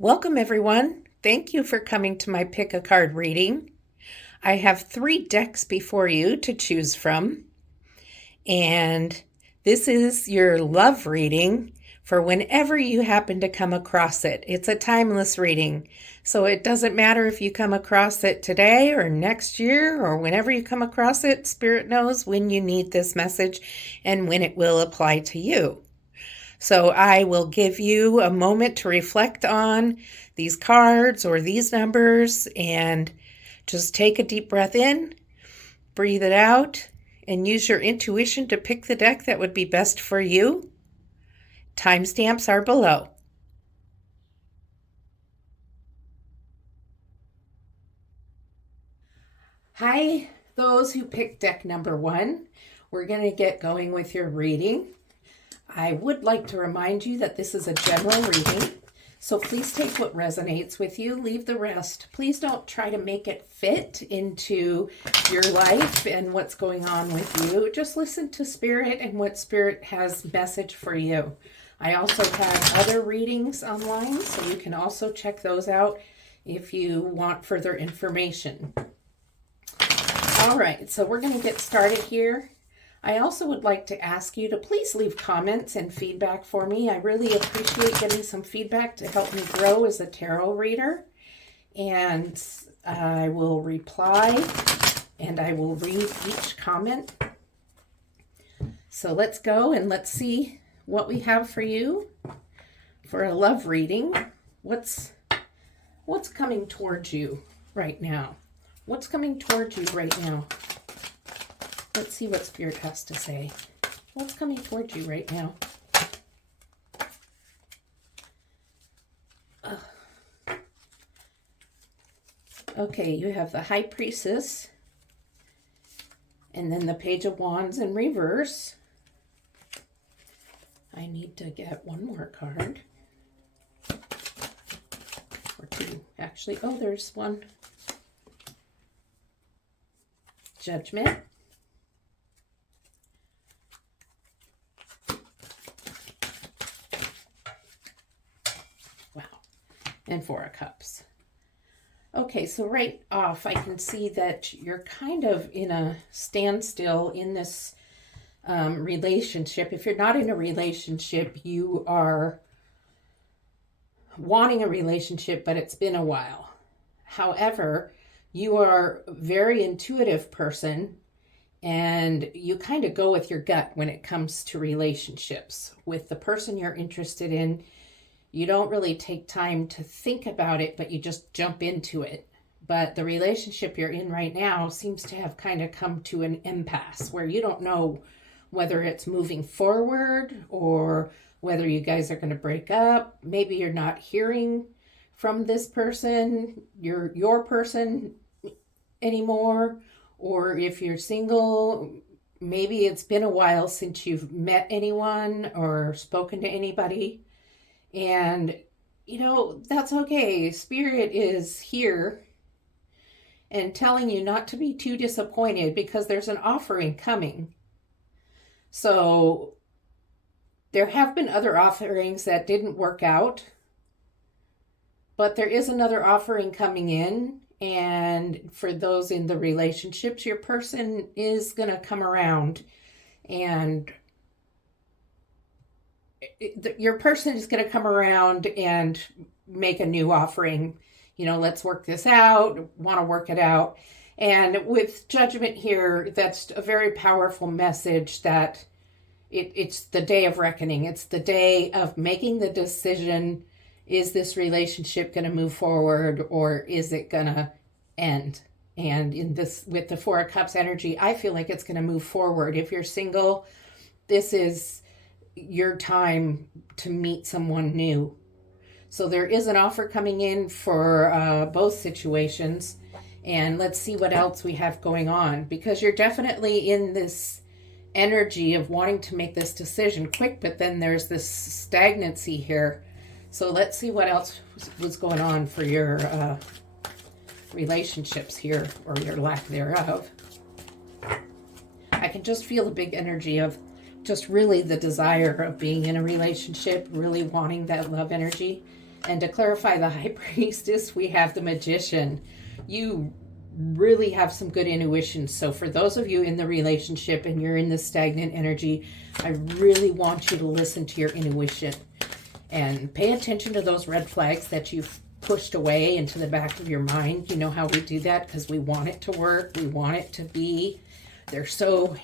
Welcome, everyone. Thank you for coming to my Pick a Card reading. I have 3 decks before you to choose from, and this is your love reading for whenever you happen to come across it. It's a timeless reading, so it doesn't matter if you come across it today or next year or whenever you come across it. Spirit knows when you need this message and when it will apply to you. So I will give you a moment to reflect on these cards or these numbers and just take a deep breath in, breathe it out, and use your intuition to pick the deck that would be best for you. Timestamps are below. Hi, those who picked deck number 1. We're going to get going with your reading. I would like to remind you that this is a general reading, so please take what resonates with you, leave the rest. Please don't try to make it fit into your life and what's going on with you. Just listen to Spirit and what Spirit has message for you. I also have other readings online, so you can also check those out if you want further information. All right, so we're going to get started here. I also would like to ask you to please leave comments and feedback for me. I really appreciate getting some feedback to help me grow as a tarot reader. And I will reply and I will read each comment. So let's go and let's see what we have for you for a love reading. What's coming towards you right now? What's coming towards you right now? Let's see what Spirit has to say. What's coming towards you right now? Okay, you have the High Priestess, and then the Page of Wands in reverse. I need to get one more card. Or 2, actually. Oh, there's one. Judgment. And 4 of Cups. Okay, so right off, I can see that you're kind of in a standstill in this relationship. If you're not in a relationship, you are wanting a relationship, but it's been a while. However, you are a very intuitive person, and you kind of go with your gut when it comes to relationships. With the person you're interested in, you don't really take time to think about it, but you just jump into it. But the relationship you're in right now seems to have kind of come to an impasse where you don't know whether it's moving forward or whether you guys are going to break up. Maybe you're not hearing from this person, your person anymore. Or if you're single, maybe it's been a while since you've met anyone or spoken to anybody. And, that's okay. Spirit is here and telling you not to be too disappointed because there's an offering coming. So there have been other offerings that didn't work out, but there is another offering coming in. And for those in the relationships, your person is going to come around and your person is going to come around and make a new offering. Let's work this out, want to work it out. And with Judgment here, that's a very powerful message that it's the day of reckoning. It's the day of making the decision. Is this relationship going to move forward or is it going to end? And with the 4 of Cups energy, I feel like it's going to move forward. If you're single, this is your time to meet someone new. So there is an offer coming in for both situations. And let's see what else we have going on, because you're definitely in this energy of wanting to make this decision quick, but then there's this stagnancy here. So let's see what else was going on for your relationships here, or your lack thereof. I can just feel a big energy of just really the desire of being in a relationship, really wanting that love energy. And to clarify the High Priestess, we have the Magician. You really have some good intuition. So for those of you in the relationship and you're in the stagnant energy, I really want you to listen to your intuition and pay attention to those red flags that you've pushed away into the back of your mind. You know how we do that because we want it to work. We want it to be. They're so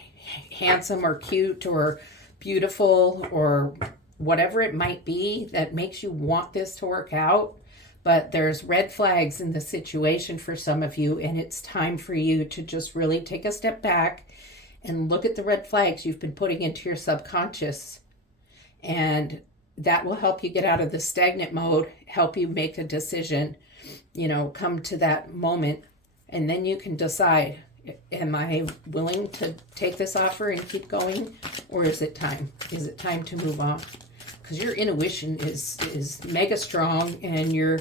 handsome or cute or beautiful or whatever it might be that makes you want this to work out. But there's red flags in the situation for some of you, and it's time for you to just really take a step back and look at the red flags you've been putting into your subconscious. And that will help you get out of the stagnant mode, help you make a decision, come to that moment. And then you can decide, am I willing to take this offer and keep going? Or is it time? Is it time to move on? Because your intuition is mega strong, and your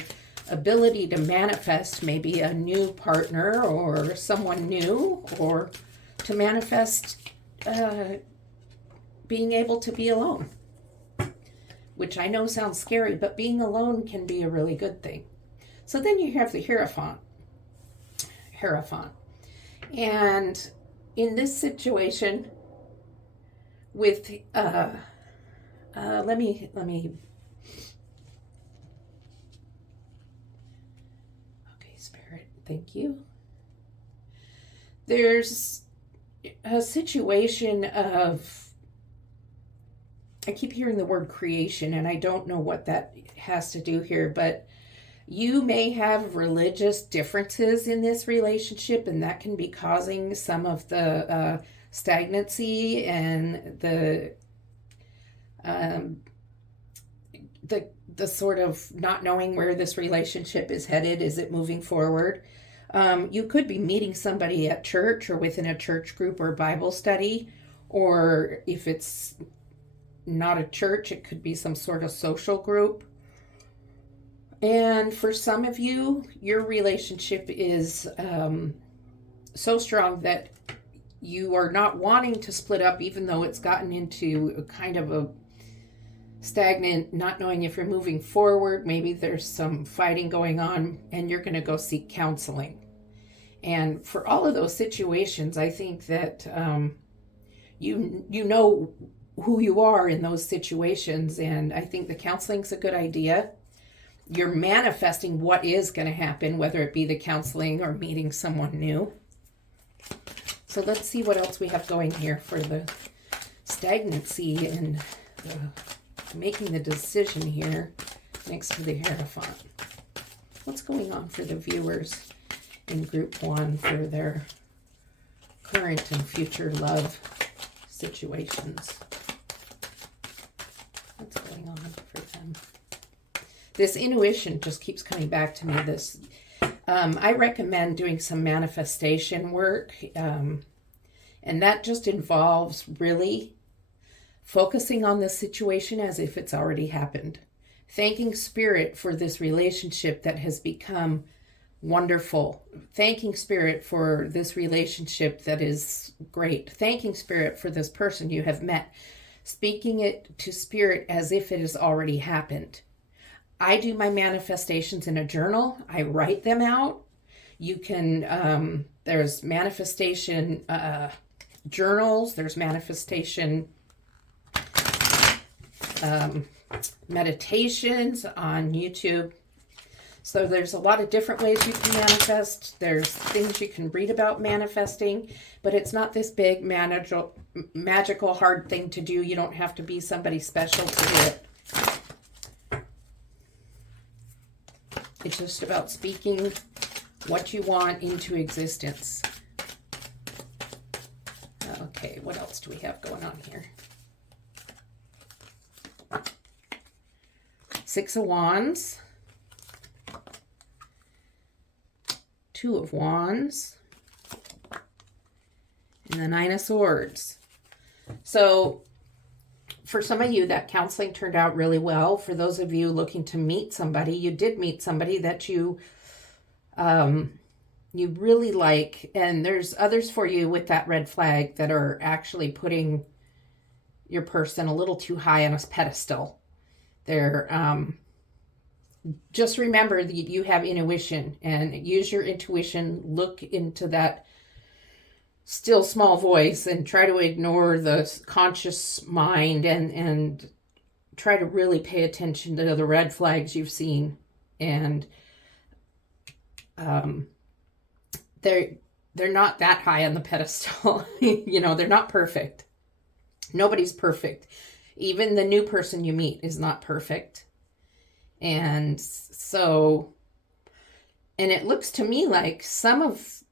ability to manifest maybe a new partner or someone new, or to manifest being able to be alone, which I know sounds scary, but being alone can be a really good thing. So then you have the Hierophant. And in this situation with let me okay, Spirit, thank you. There's a situation of, I keep hearing the word creation, and I don't know what that has to do here, but you may have religious differences in this relationship, and that can be causing some of the stagnancy and the sort of not knowing where this relationship is headed. Is it moving forward? You could be meeting somebody at church or within a church group or Bible study, or if it's not a church, it could be some sort of social group. And for some of you, your relationship is so strong that you are not wanting to split up, even though it's gotten into a kind of a stagnant, not knowing if you're moving forward. Maybe there's some fighting going on, and you're going to go seek counseling. And for all of those situations, I think that you know who you are in those situations, and I think the counseling's a good idea. You're manifesting what is going to happen, whether it be the counseling or meeting someone new. So let's see what else we have going here for the stagnancy and making the decision here next to the Hierophant. What's going on for the viewers in group 1 for their current and future love situations? What's going on for them? This intuition just keeps coming back to me. I recommend doing some manifestation work, and that just involves really focusing on the situation as if it's already happened. Thanking Spirit for this relationship that has become wonderful. Thanking Spirit for this relationship that is great. Thanking Spirit for this person you have met. Speaking it to Spirit as if it has already happened. I do my manifestations in a journal. I write them out. You can, there's manifestation journals. There's manifestation meditations on YouTube. So there's a lot of different ways you can manifest. There's things you can read about manifesting, but it's not this big magical hard thing to do. You don't have to be somebody special to do it. It's just about speaking what you want into existence. Okay, what else do we have going on here? 6 of Wands. 2 of Wands. And the 9 of Swords. So for some of you, that counseling turned out really well. For those of you looking to meet somebody, you did meet somebody that you really like. And there's others for you with that red flag that are actually putting your person a little too high on a pedestal. They're just remember that you have intuition, and use your intuition. Look into that still small voice and try to ignore the conscious mind, and try to really pay attention to the red flags you've seen. And they're not that high on the pedestal. They're not perfect. Nobody's perfect. Even the new person you meet is not perfect. And so, and it looks to me like some of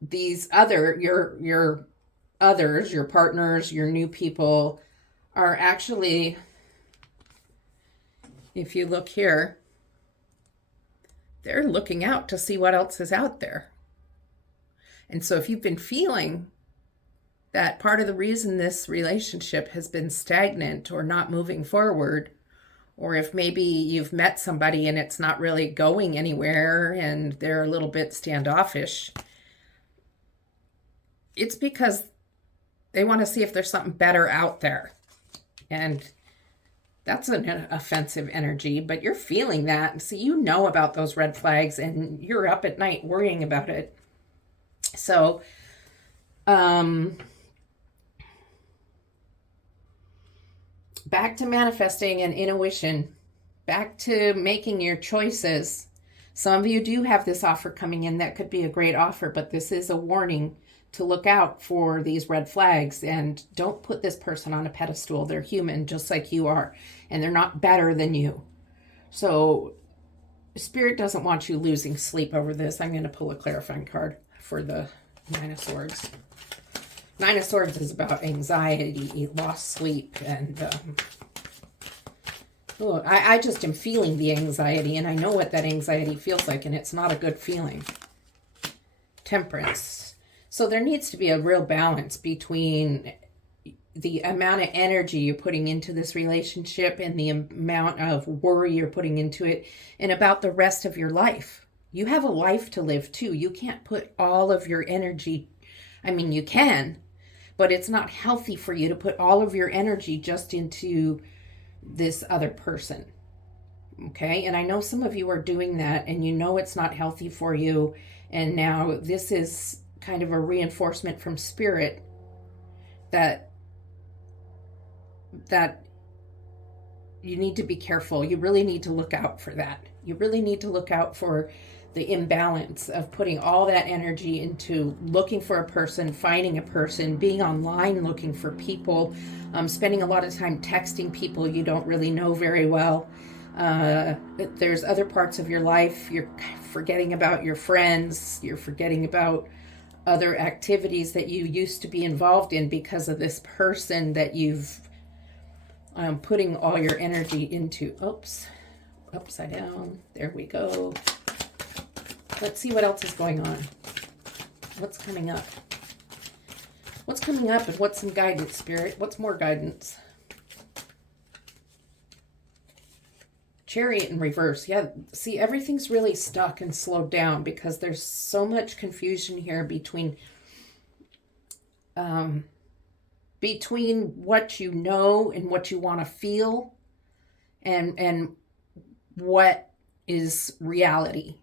these your others, your partners, your new people are actually, if you look here, they're looking out to see what else is out there. And so if you've been feeling that part of the reason this relationship has been stagnant or not moving forward, or if maybe you've met somebody and it's not really going anywhere and they're a little bit standoffish, it's because they want to see if there's something better out there. And that's an offensive energy, but you're feeling that. So you know about those red flags and you're up at night worrying about it. So, back to manifesting and intuition, back to making your choices. Some of you do have this offer coming in that could be a great offer, but this is a warning to look out for these red flags, and don't put this person on a pedestal. They're human just like you are, and they're not better than you. So Spirit doesn't want you losing sleep over this. I'm going to pull a clarifying card for the Nine of Swords. Nine of Swords is about anxiety, lost sleep, and I just am feeling the anxiety, and I know what that anxiety feels like, and it's not a good feeling. Temperance. So there needs to be a real balance between the amount of energy you're putting into this relationship and the amount of worry you're putting into it, and about the rest of your life. You have a life to live too. You can't put all of your energy, I mean, you can, but it's not healthy for you to put all of your energy just into this other person. Okay? And I know some of you are doing that, and you know it's not healthy for you. And now this is kind of a reinforcement from Spirit that you need to be careful. You really need to look out for that. You really need to look out for the imbalance of putting all that energy into looking for a person, finding a person, being online looking for people, spending a lot of time texting people you don't really know very well. There's other parts of your life. You're forgetting about your friends. You're forgetting about other activities that you used to be involved in because of this person that you've putting all your energy into. Oops, upside down. There we go. Let's see what else is going on. What's coming up? What's coming up, and what's some guidance, Spirit? What's more guidance? Chariot in reverse. Yeah, see, everything's really stuck and slowed down because there's so much confusion here between what you know and what you want to feel, and what is reality.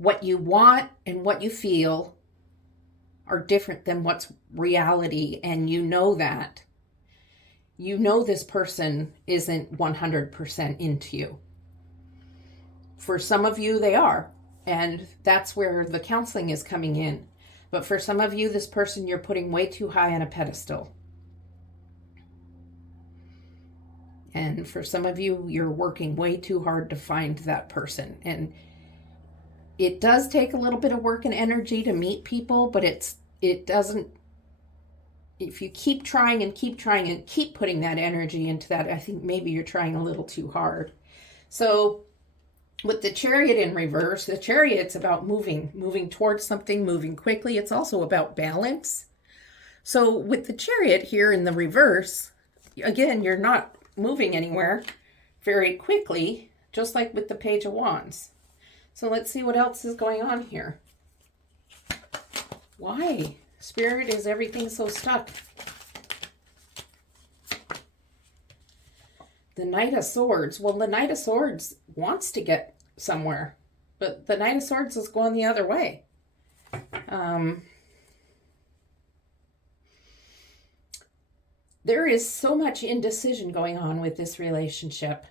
What you want and what you feel are different than what's reality, and you know that. You know this person isn't 100% into you. For some of you, they are. And that's where the counseling is coming in. But for some of you, this person you're putting way too high on a pedestal. And for some of you, you're working way too hard to find that person. And it does take a little bit of work and energy to meet people, but it doesn't. If you keep trying and keep putting that energy into that, I think maybe you're trying a little too hard. So with the Chariot in reverse, the Chariot's about moving towards something, moving quickly. It's also about balance. So with the Chariot here in the reverse, again, you're not moving anywhere very quickly, just like with the Page of Wands. So let's see what else is going on here. Why? Spirit, is everything so stuck? The Knight of Swords. Well, the Knight of Swords wants to get somewhere, but the Knight of Swords is going the other way. There is so much indecision going on with this relationship.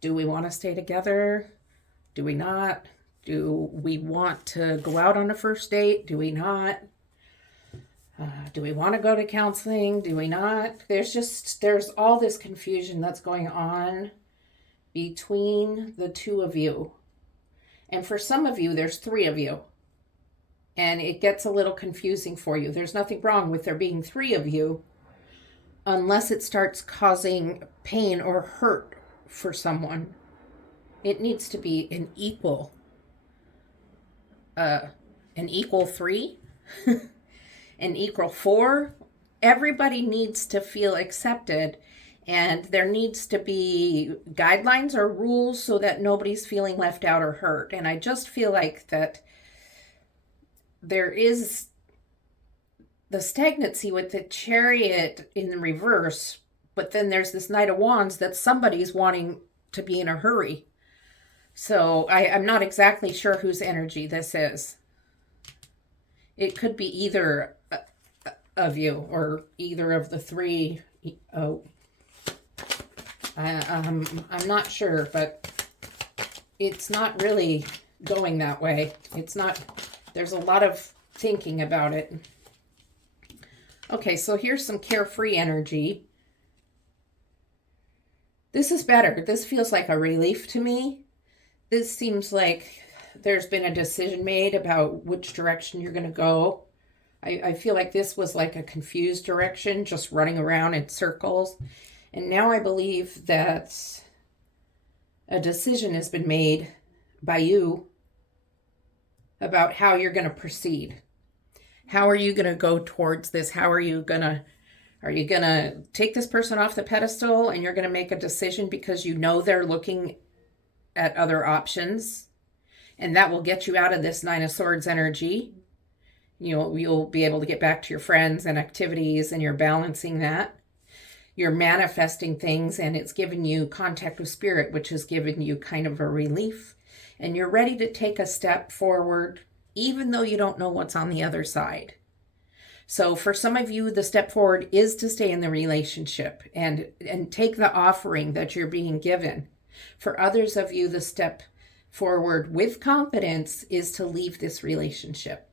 Do we want to stay together? Do we not? Do we want to go out on a first date? Do we not? Do we want to go to counseling? Do we not? There's all this confusion that's going on between the two of you. And for some of you, there's three of you. And it gets a little confusing for you. There's nothing wrong with there being three of you unless it starts causing pain or hurt for someone. It needs to be an equal three, an equal four. Everybody needs to feel accepted, and there needs to be guidelines or rules so that nobody's feeling left out or hurt. And I just feel like that there is the stagnancy with the Chariot in the reverse, but then there's this Knight of Wands that somebody's wanting to be in a hurry. So I'm not exactly sure whose energy this is. It could be either of you or either of the three. Oh, I'm not sure, but it's not really going that way. It's not, there's a lot of thinking about it. Okay, so here's some carefree energy. This is better. This feels like a relief to me. This seems like there's been a decision made about which direction you're going to go. I feel like this was like a confused direction, just running around in circles. And now I believe that a decision has been made by you about how you're going to proceed. How are you going to go towards this? Are you going to take this person off the pedestal and you're going to make a decision because you know they're looking at other options, and that will get you out of this Nine of Swords energy. You'll be able to get back to your friends and activities, and you're balancing that. You're manifesting things, and it's given you contact with spirit, which has given you kind of a relief, and you're ready to take a step forward, even though you don't know what's on the other side. So for some of you, the step forward is to stay in the relationship and take the offering that you're being given. For others of you, the step forward with confidence is to leave this relationship.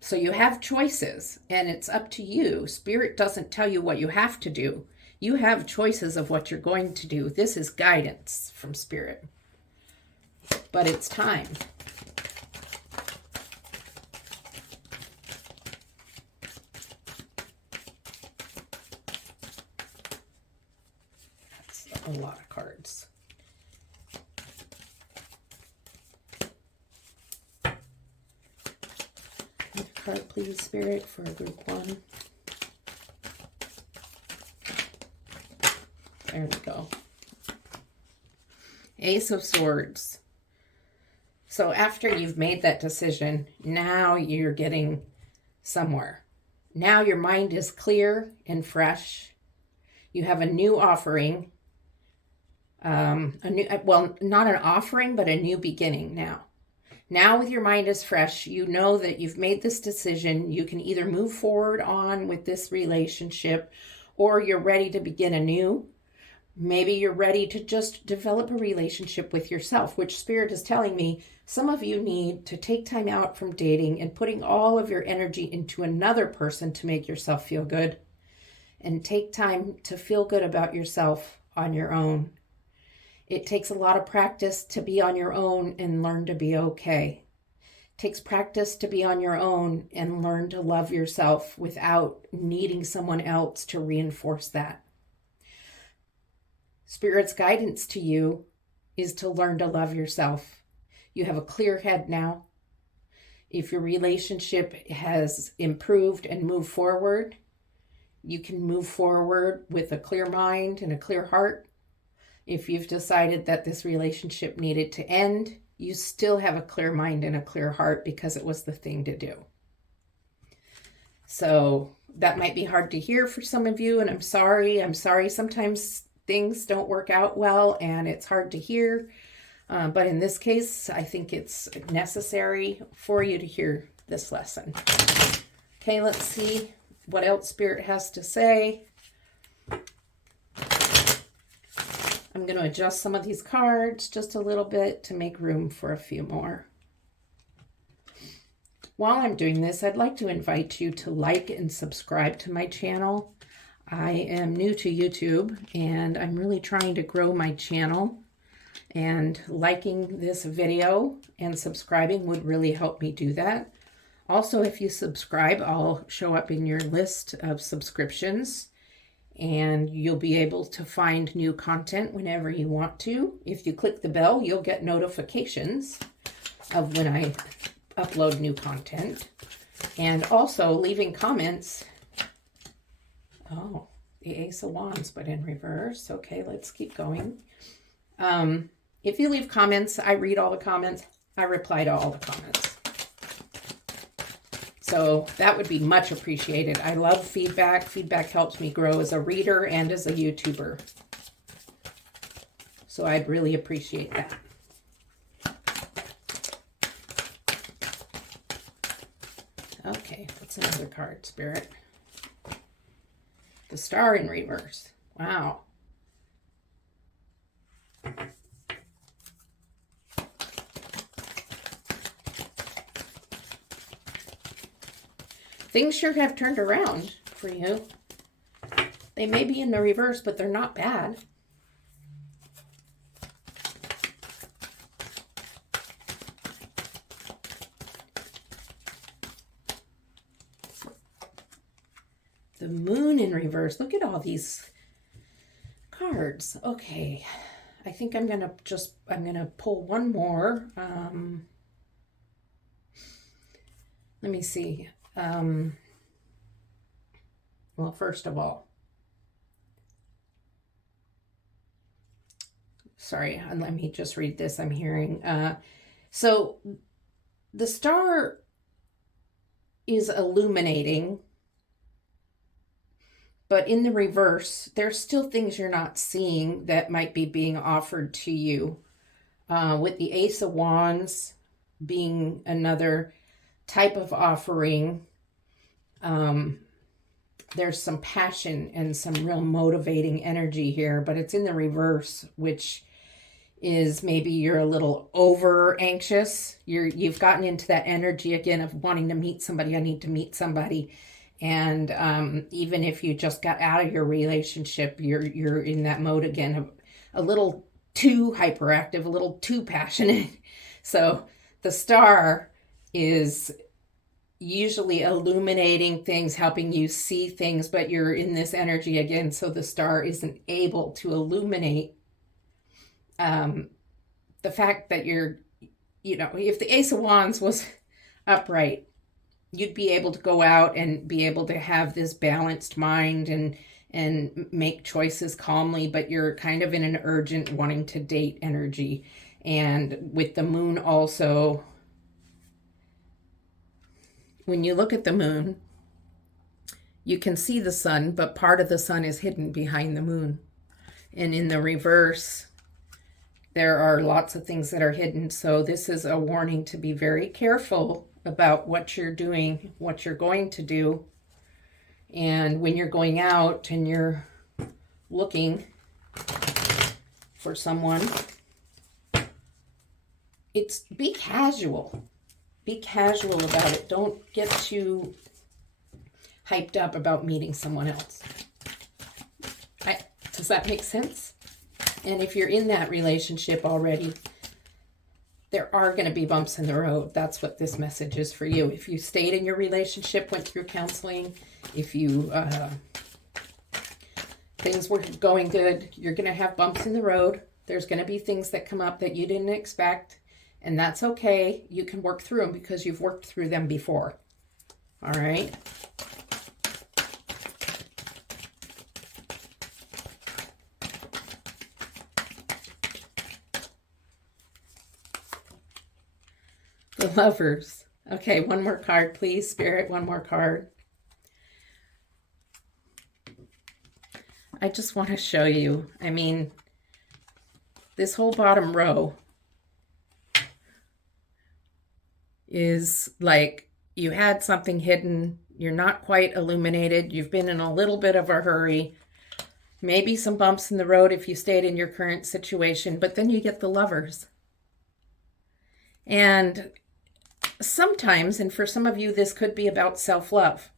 So you have choices, and it's up to you. Spirit doesn't tell you what you have to do. You have choices of what you're going to do. This is guidance from Spirit. But it's time. A lot of cards. Another card, please, Spirit, for group one. There we go. Ace of Swords. So after you've made that decision, now you're getting somewhere. Now your mind is clear and fresh. You have a new offering. Not an offering, but a new beginning now. Now with your mind is fresh, you know that you've made this decision. You can either move forward on with this relationship, or you're ready to begin anew. Maybe you're ready to just develop a relationship with yourself, which Spirit is telling me some of you need to take time out from dating and putting all of your energy into another person to make yourself feel good, and take time to feel good about yourself on your own. It takes a lot of practice to be on your own and learn to be okay. It takes practice to be on your own and learn to love yourself without needing someone else to reinforce that. Spirit's guidance to you is to learn to love yourself. You have a clear head now. If your relationship has improved and moved forward, you can move forward with a clear mind and a clear heart. If you've decided that this relationship needed to end, you still have a clear mind and a clear heart because it was the thing to do. So that might be hard to hear for some of you, and I'm sorry. I'm sorry. Sometimes things don't work out well and it's hard to hear. But in this case, I think it's necessary for you to hear this lesson. Okay, let's see what else Spirit has to say. I'm going to adjust some of these cards just a little bit to make room for a few more. While I'm doing this, I'd like to invite you to like and subscribe to my channel. I am new to YouTube and I'm really trying to grow my channel, and liking this video and subscribing would really help me do that. Also, if you subscribe, I'll show up in your list of subscriptions and you'll be able to find new content whenever you want to. If you click the bell, you'll get notifications of when I upload new content. And also leaving comments. Oh, the Ace of Wands, but in reverse. Okay, let's keep going. If you leave comments, I read all the comments. I reply to all the comments. So that would be much appreciated. I love feedback. Feedback helps me grow as a reader and as a YouTuber. So I'd really appreciate that. Okay, what's another card, Spirit? The Star in reverse. Wow. Things sure have turned around for you. They may be in the reverse, but they're not bad. The Moon in reverse. Look at all these cards. Okay. I think I'm going to pull one more. Let me see. Well, first of all, sorry, let me just read this. I'm hearing. So the Star is illuminating, but in the reverse, there's still things you're not seeing that might be being offered to you. With the Ace of Wands being another type of offering, there's some passion and some real motivating energy here, but it's in the reverse, which is maybe you're a little over anxious. You've gotten into that energy again of wanting to meet somebody. I need to meet somebody. And even if you just got out of your relationship, you're in that mode again of a little too hyperactive, a little too passionate. So the Star is usually illuminating things, helping you see things, but you're in this energy again, so the Star isn't able to illuminate the fact that you're, if the Ace of Wands was upright, you'd be able to go out and be able to have this balanced mind and make choices calmly, but you're kind of in an urgent wanting to date energy. And with the Moon also, when you look at the Moon, you can see the sun, but part of the sun is hidden behind the Moon. And in the reverse, there are lots of things that are hidden. So this is a warning to be very careful about what you're doing, what you're going to do. And when you're going out and you're looking for someone, be casual. Be casual about it. Don't get too hyped up about meeting someone else. Does that make sense? And if you're in that relationship already, there are going to be bumps in the road. That's what this message is for you. If you stayed in your relationship, went through counseling, if you things were going good, you're going to have bumps in the road. There's going to be things that come up that you didn't expect. And that's okay. You can work through them because you've worked through them before. All right. The Lovers. Okay, one more card, please, Spirit. One more card. I just want to show you. I mean, this whole bottom row is like you had something hidden. You're not quite illuminated. You've been in a little bit of a hurry. Maybe some bumps in the road if you stayed in your current situation, but then you get the Lovers. And sometimes, and for some of you, this could be about self-love,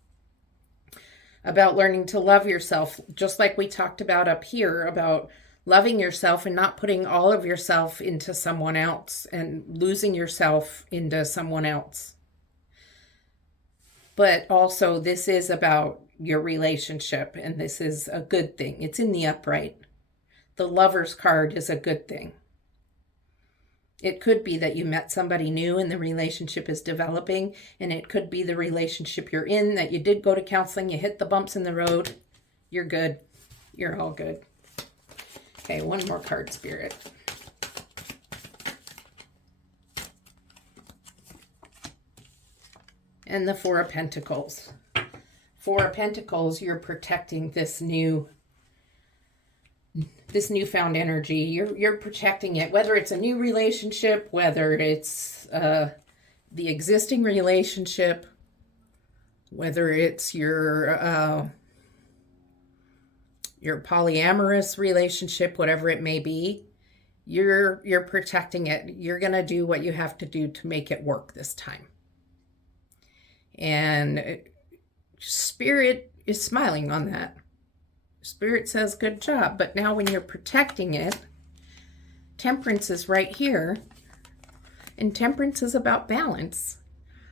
about learning to love yourself, just like we talked about up here, about loving yourself and not putting all of yourself into someone else and losing yourself into someone else. But also, this is about your relationship, and this is a good thing. It's in the upright. The Lover's card is a good thing. It could be that you met somebody new and the relationship is developing, and it could be the relationship you're in, that you did go to counseling, you hit the bumps in the road. You're good. You're all good. Okay, one more card, Spirit. And the Four of Pentacles. Four of Pentacles, you're protecting this newfound energy. You're protecting it, whether it's a new relationship, whether it's the existing relationship, whether it's your polyamorous relationship, whatever it may be. You're protecting it. You're going to do what you have to do to make it work this time. And Spirit is smiling on that. Spirit says, good job. But now when you're protecting it, Temperance is right here. And Temperance is about balance.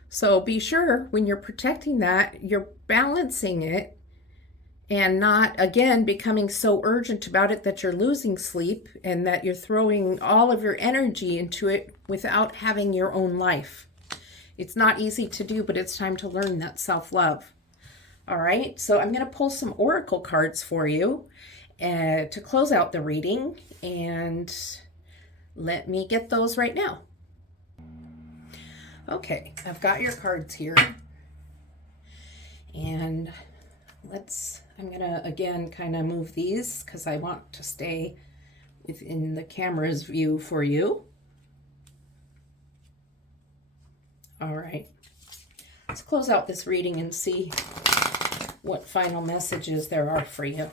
So be sure when you're protecting that, you're balancing it and not, again, becoming so urgent about it that you're losing sleep and that you're throwing all of your energy into it without having your own life. It's not easy to do, but it's time to learn that self-love. All right, so I'm going to pull some oracle cards for you to close out the reading, and let me get those right now. Okay, I've got your cards here, and I'm going to, again, kind of move these because I want to stay within the camera's view for you. All right, let's close out this reading and see what final messages there are for you.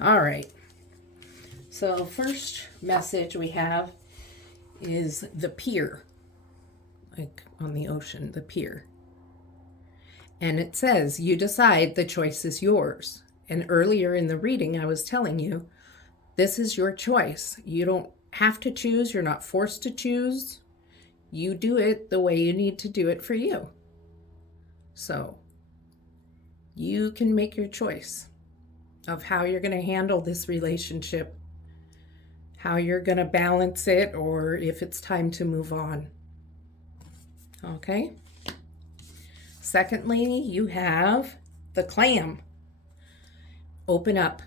All right, so first message we have is the pier, like on the ocean, the pier. And it says, you decide, the choice is yours. And earlier in the reading, I was telling you, this is your choice. You don't have to choose. You're not forced to choose. You do it the way you need to do it for you. So you can make your choice of how you're going to handle this relationship, how you're going to balance it, or if it's time to move on. Okay? Secondly, you have the Clam. Open up.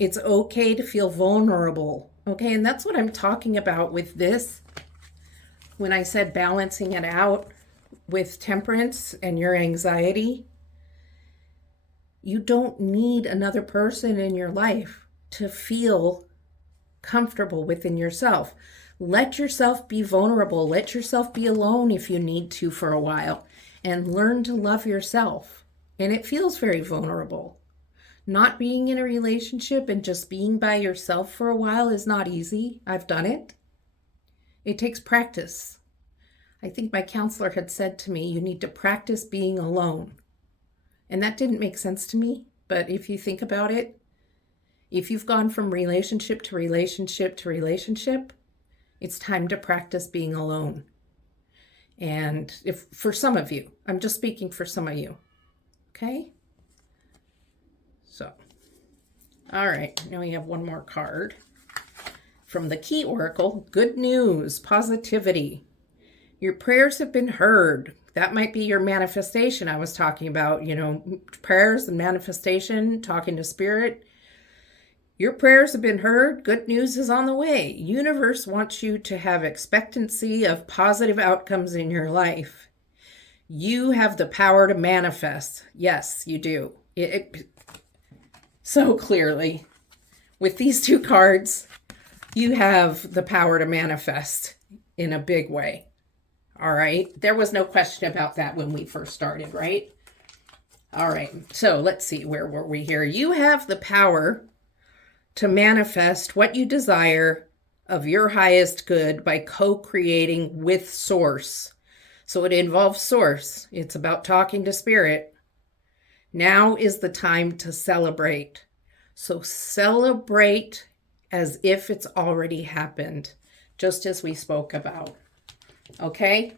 It's okay to feel vulnerable. Okay, and that's what I'm talking about with this. When I said balancing it out with Temperance and your anxiety, you don't need another person in your life to feel comfortable within yourself. Let yourself be vulnerable. Let yourself be alone if you need to for a while, and learn to love yourself. And it feels very vulnerable. Not being in a relationship and just being by yourself for a while is not easy. I've done it. It takes practice. I think my counselor had said to me, you need to practice being alone. And that didn't make sense to me, but if you think about it, if you've gone from relationship to relationship to relationship, it's time to practice being alone. And if for some of you, I'm just speaking for some of you, okay? All right, now we have one more card from the Key Oracle. Good news, positivity. Your prayers have been heard. That might be your manifestation I was talking about, prayers and manifestation, talking to spirit. Your prayers have been heard. Good news is on the way. Universe wants you to have expectancy of positive outcomes in your life. You have the power to manifest. Yes, you do. So clearly, with these two cards, you have the power to manifest in a big way. All right. There was no question about that when we first started, right? All right. So let's see. Where were we here? You have the power to manifest what you desire of your highest good by co-creating with Source. So it involves Source. It's about talking to Spirit. Now is the time to celebrate. So celebrate as if it's already happened, just as we spoke about. Okay?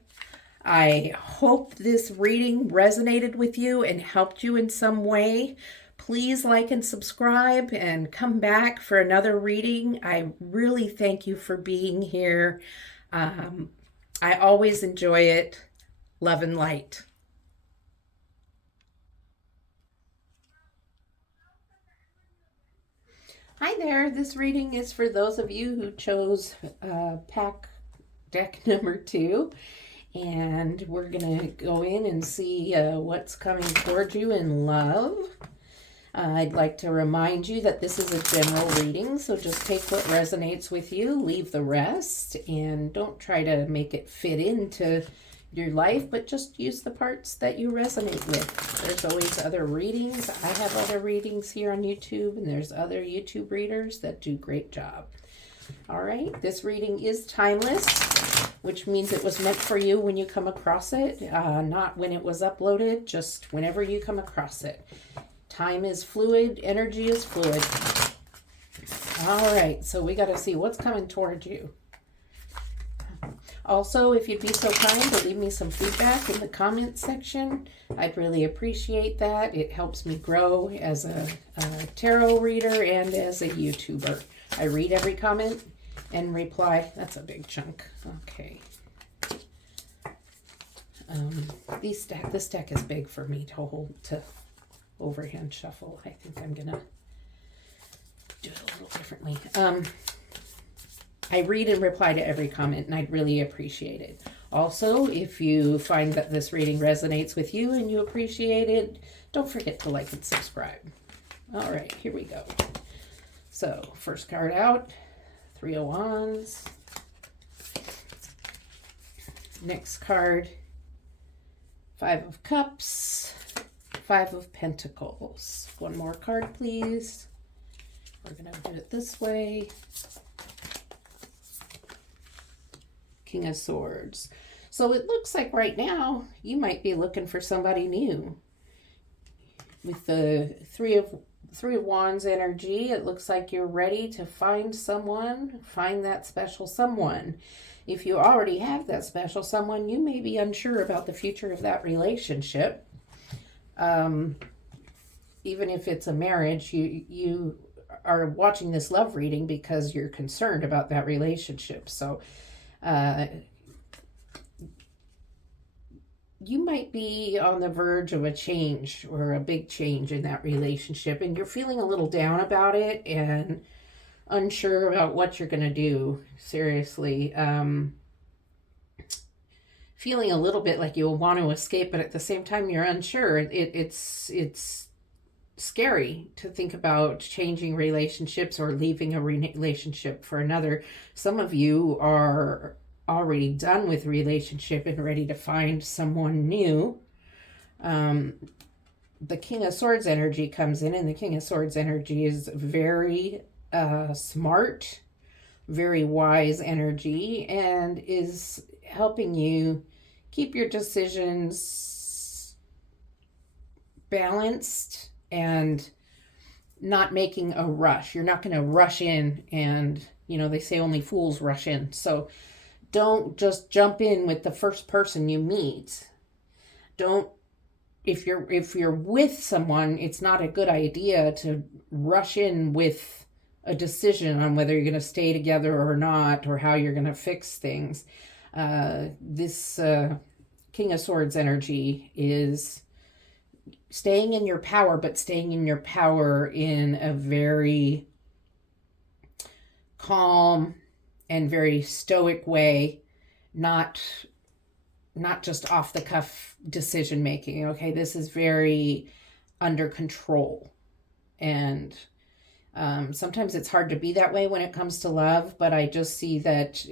I hope this reading resonated with you and helped you in some way. Please like and subscribe and come back for another reading. I really thank you for being here. I always enjoy it. Love and light. Hi there. This reading is for those of you who chose pack deck number 2. And we're going to go in and see what's coming towards you in love. I'd like to remind you that this is a general reading, so just take what resonates with you, leave the rest, and don't try to make it fit into your life, but just use the parts that you resonate with. There's always other readings. I have other readings here on YouTube, and there's other YouTube readers that do a great job. All right, this reading is timeless, which means it was meant for you when you come across it, not when it was uploaded, just whenever you come across it. Time is fluid, energy is fluid. All right, so we got to see what's coming towards you. Also, if you'd be so kind to leave me some feedback in the comment section, I'd really appreciate that. It helps me grow as a tarot reader and as a YouTuber. I read every comment and reply. That's a big chunk. Okay. This deck is big for me to overhand shuffle. I think I'm gonna do it a little differently. I read and reply to every comment, and I'd really appreciate it. Also, if you find that this reading resonates with you and you appreciate it, don't forget to like and subscribe. All right, here we go. So, first card out, 3 of Wands. Next card, 5 of Cups, 5 of Pentacles. One more card, please. We're going to do it this way. King of Swords. So it looks like right now you might be looking for somebody new. With the Three of Wands energy, it looks like you're ready to find someone, find that special someone. If you already have that special someone, you may be unsure about the future of that relationship. Even if it's a marriage, you are watching this love reading because you're concerned about that relationship. So you might be on the verge of a change or a big change in that relationship, and you're feeling a little down about it and unsure about what you're going to do. Seriously. Feeling a little bit like you'll want to escape, but at the same time you're unsure. It's scary to think about changing relationships or leaving a relationship for another. Some of you are already done with relationship and ready to find someone new. The King of Swords energy comes in, and the King of Swords energy is very smart, very wise energy, and is helping you keep your decisions balanced and not making a rush. You're not going to rush in, and they say only fools rush in. So don't just jump in with the first person you meet. Don't if you're with someone, it's not a good idea to rush in with a decision on whether you're going to stay together or not, or how you're going to fix things. This King of Swords energy is staying in your power, but staying in your power in a very calm and very stoic way, not just off the cuff decision making. Okay, this is very under control. And sometimes it's hard to be that way when it comes to love, but I just see that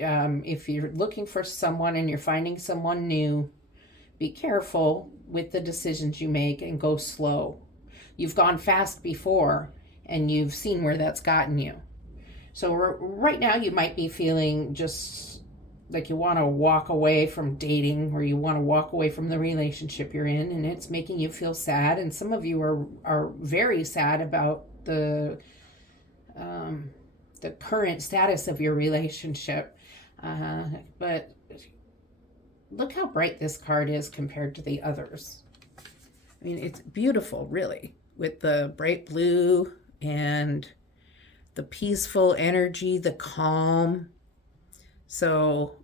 if you're looking for someone and you're finding someone new, be careful with the decisions you make and go slow. You've gone fast before and you've seen where that's gotten you. So right now you might be feeling just like you want to walk away from dating, or you want to walk away from the relationship you're in, and it's making you feel sad. And some of you are very sad about the current status of your relationship. But look how bright this card is compared to the others. I mean, it's beautiful, really, with the bright blue and the peaceful energy, the calm. So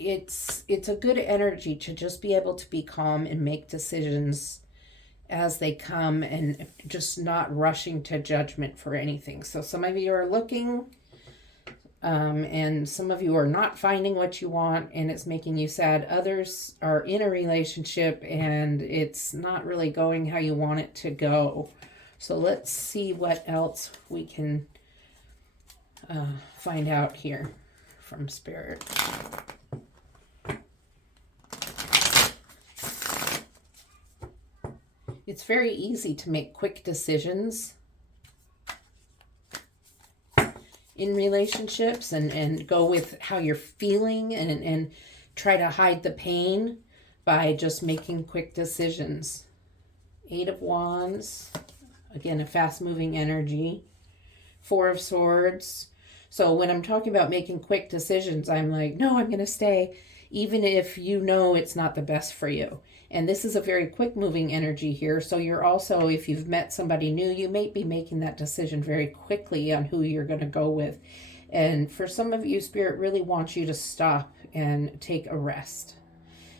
it's a good energy to just be able to be calm and make decisions as they come, and just not rushing to judgment for anything. So some of you are looking, and some of you are not finding what you want, and it's making you sad. Others are in a relationship and it's not really going how you want it to go. So let's see what else we can find out here from Spirit. It's very easy to make quick decisions in relationships and go with how you're feeling and try to hide the pain by just making quick decisions. 8 of Wands, again, a fast-moving energy. 4 of Swords. So when I'm talking about making quick decisions, I'm like, no, I'm going to stay, even if you know it's not the best for you. And this is a very quick-moving energy here. So you're also, if you've met somebody new, you may be making that decision very quickly on who you're going to go with. And for some of you, Spirit really wants you to stop and take a rest.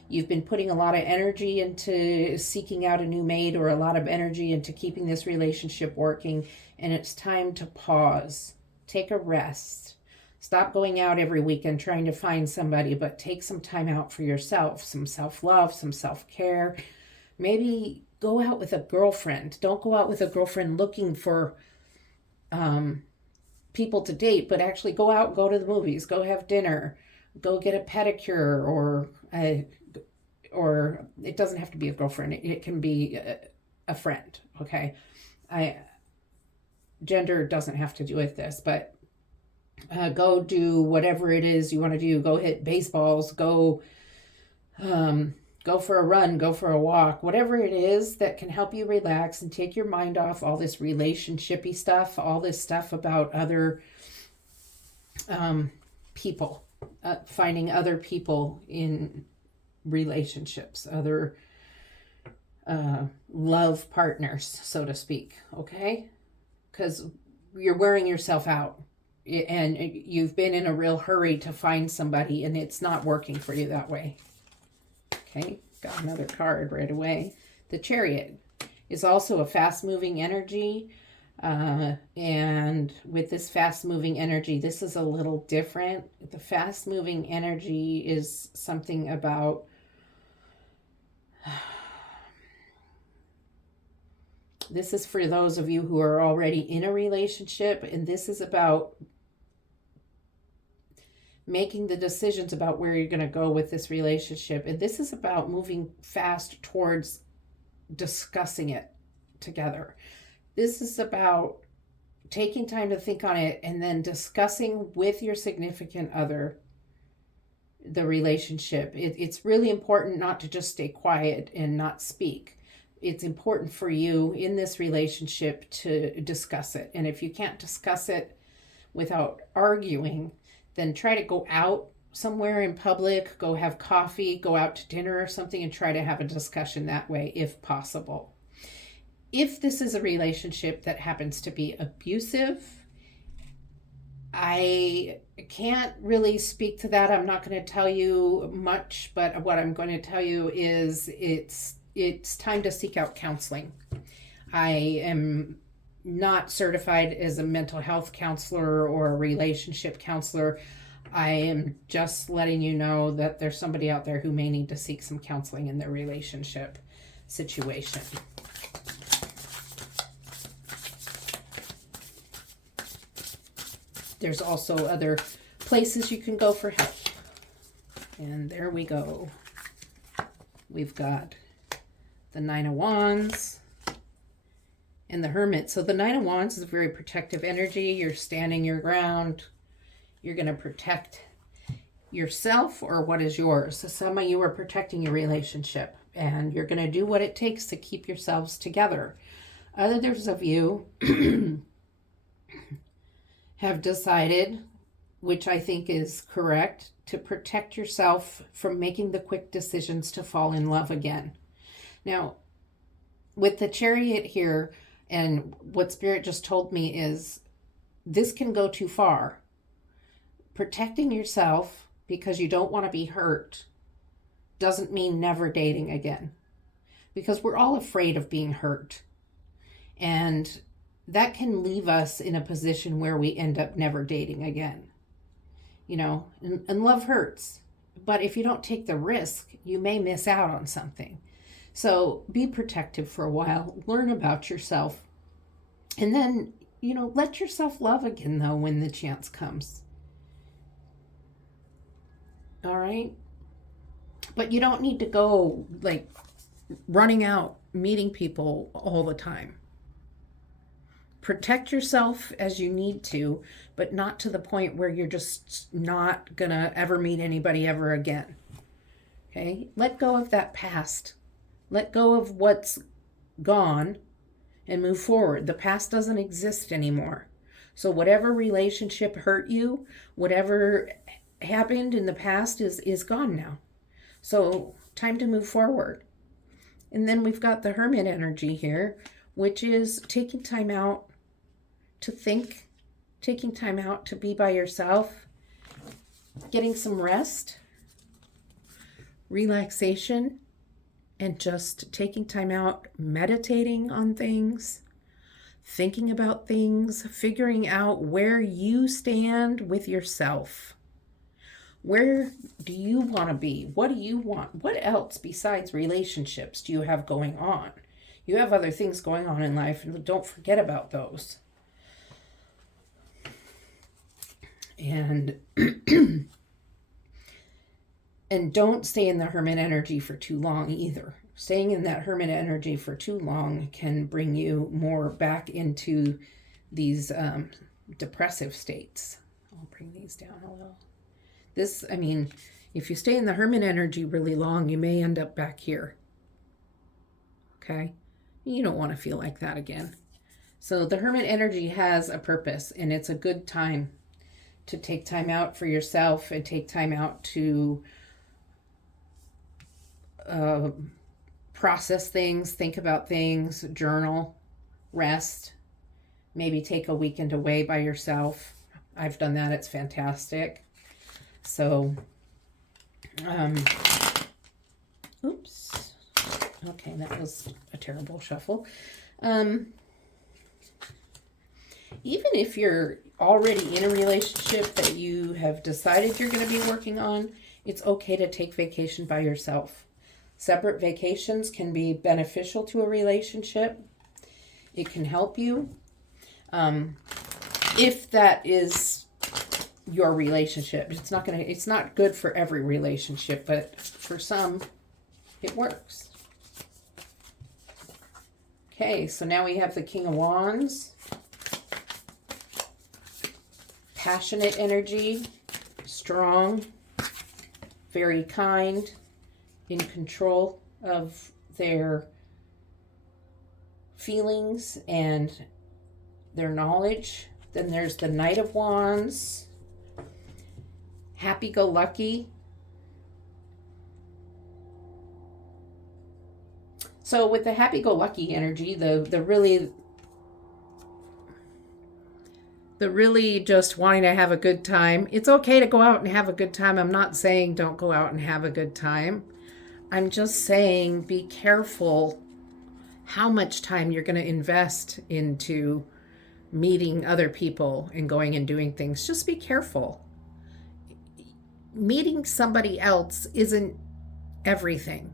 You've been putting a lot of energy into seeking out a new mate, or a lot of energy into keeping this relationship working, and it's time to pause. Take a rest. Stop going out every weekend trying to find somebody, but take some time out for yourself, some self-love, some self-care. Maybe go out with a girlfriend. Don't go out with a girlfriend looking for people to date, but actually go out, go to the movies, go have dinner, go get a pedicure, or it doesn't have to be a girlfriend. It can be a friend, okay? Gender doesn't have to do with this, but go do whatever it is you want to do. Go hit baseballs, go for a run, go for a walk, whatever it is that can help you relax and take your mind off all this relationshipy stuff, all this stuff about other people, finding other people in relationships, other love partners, so to speak, okay? Because you're wearing yourself out, and you've been in a real hurry to find somebody, and it's not working for you that way. Okay, got another card right away. The Chariot is also a fast-moving energy, and with this fast-moving energy, this is a little different. The fast-moving energy is something about this is for those of you who are already in a relationship, and this is about making the decisions about where you're going to go with this relationship. And this is about moving fast towards discussing it together. This is about taking time to think on it and then discussing with your significant other the relationship. It's really important not to just stay quiet and not speak. It's important for you in this relationship to discuss it. And if you can't discuss it without arguing, then try to go out somewhere in public, go have coffee, go out to dinner or something, and try to have a discussion that way if possible. If this is a relationship that happens to be abusive, I can't really speak to that. I'm not going to tell you much, but what I'm going to tell you is it's time to seek out counseling. I am not certified as a mental health counselor or a relationship counselor. I am just letting you know that there's somebody out there who may need to seek some counseling in their relationship situation. There's also other places you can go for help. And there we go. We've got the Nine of Wands and the Hermit. So the Nine of Wands is a very protective energy. You're standing your ground. You're going to protect yourself or what is yours. So some of you are protecting your relationship, and you're going to do what it takes to keep yourselves together. Others of you have decided, which I think is correct, to protect yourself from making the quick decisions to fall in love again. Now, with the Chariot here, and what Spirit just told me is this can go too far. Protecting yourself because you don't want to be hurt doesn't mean never dating again, because we're all afraid of being hurt. And that can leave us in a position where we end up never dating again. You know, and love hurts. But if you don't take the risk, you may miss out on something. So be protective for a while. Learn about yourself. And then, you know, let yourself love again, though, when the chance comes. All right? But you don't need to go, like, running out, meeting people all the time. Protect yourself as you need to, but not to the point where you're just not gonna ever meet anybody ever again. Okay? Let go of that past. Let go of what's gone and move forward. The past doesn't exist anymore. So whatever relationship hurt you, whatever happened in the past is gone now. So time to move forward. And then we've got the Hermit energy here, which is taking time out to think, taking time out to be by yourself, getting some rest, relaxation, and just taking time out, meditating on things, thinking about things, figuring out where you stand with yourself. Where do you want to be? What do you want? What else besides relationships do you have going on? You have other things going on in life, and don't forget about those. And and don't stay in the Hermit energy for too long either. Staying in that Hermit energy for too long can bring you more back into these depressive states. I'll bring these down a little. This, I mean, if you stay in the Hermit energy really long, you may end up back here. Okay? You don't want to feel like that again. So the Hermit energy has a purpose, and it's a good time to take time out for yourself and take time out to process things, think about things, journal, rest, maybe take a weekend away by yourself. I've done that. It's fantastic. So, oops. Okay, that was a terrible shuffle. Even if you're already in a relationship that you have decided you're going to be working on, it's okay to take vacation by yourself. Separate vacations can be beneficial to a relationship. It can help you. If that is your relationship, it's not good for every relationship, but for some, it works. Okay, so now we have the King of Wands. Passionate energy, strong, very kind, in control of their feelings and their knowledge. Then there's the Knight of Wands, happy-go-lucky. So with the happy-go-lucky energy, the really just wanting to have a good time. It's okay to go out and have a good time. I'm not saying don't go out and have a good time. I'm just saying be careful how much time you're going to invest into meeting other people and going and doing things. Just be careful. Meeting somebody else isn't everything.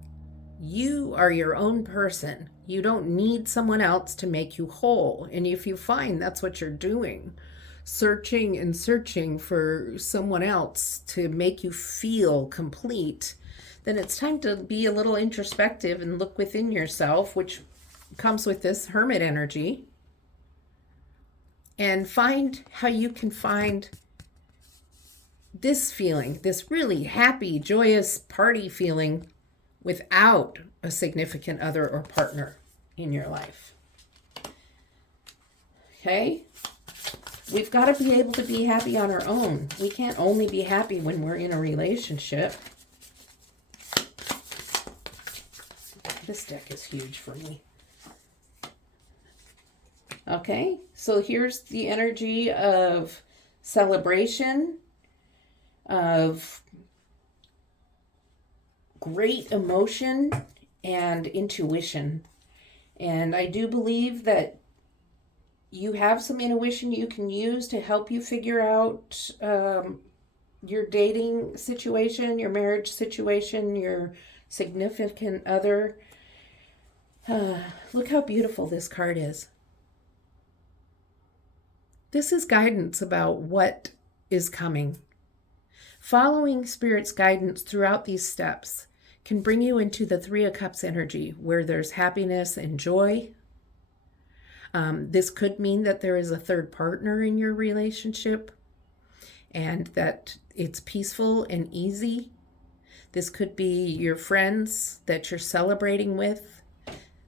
You are your own person. You don't need someone else to make you whole. And if you find that's what you're doing, searching and searching for someone else to make you feel complete, then it's time to be a little introspective and look within yourself, which comes with this hermit energy, and find how you can find this feeling, this really happy, joyous party feeling without a significant other or partner in your life. Okay? We've got to be able to be happy on our own. We can't only be happy when we're in a relationship. This deck is huge for me. Okay, so here's the energy of celebration, of great emotion and intuition. And I do believe that you have some intuition you can use to help you figure out your dating situation, your marriage situation, your significant other. Look how beautiful this card is. This is guidance about what is coming. Following Spirit's guidance throughout these steps can bring you into the Three of Cups energy, where there's happiness and joy. This could mean that there is a third partner in your relationship and that it's peaceful and easy. This could be your friends that you're celebrating with.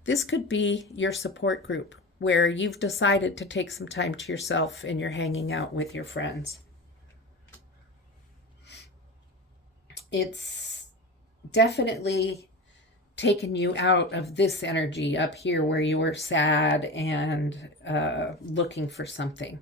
This could be your support group, where you've decided to take some time to yourself and you're hanging out with your friends. It's definitely taken you out of this energy up here where you were sad and looking for something.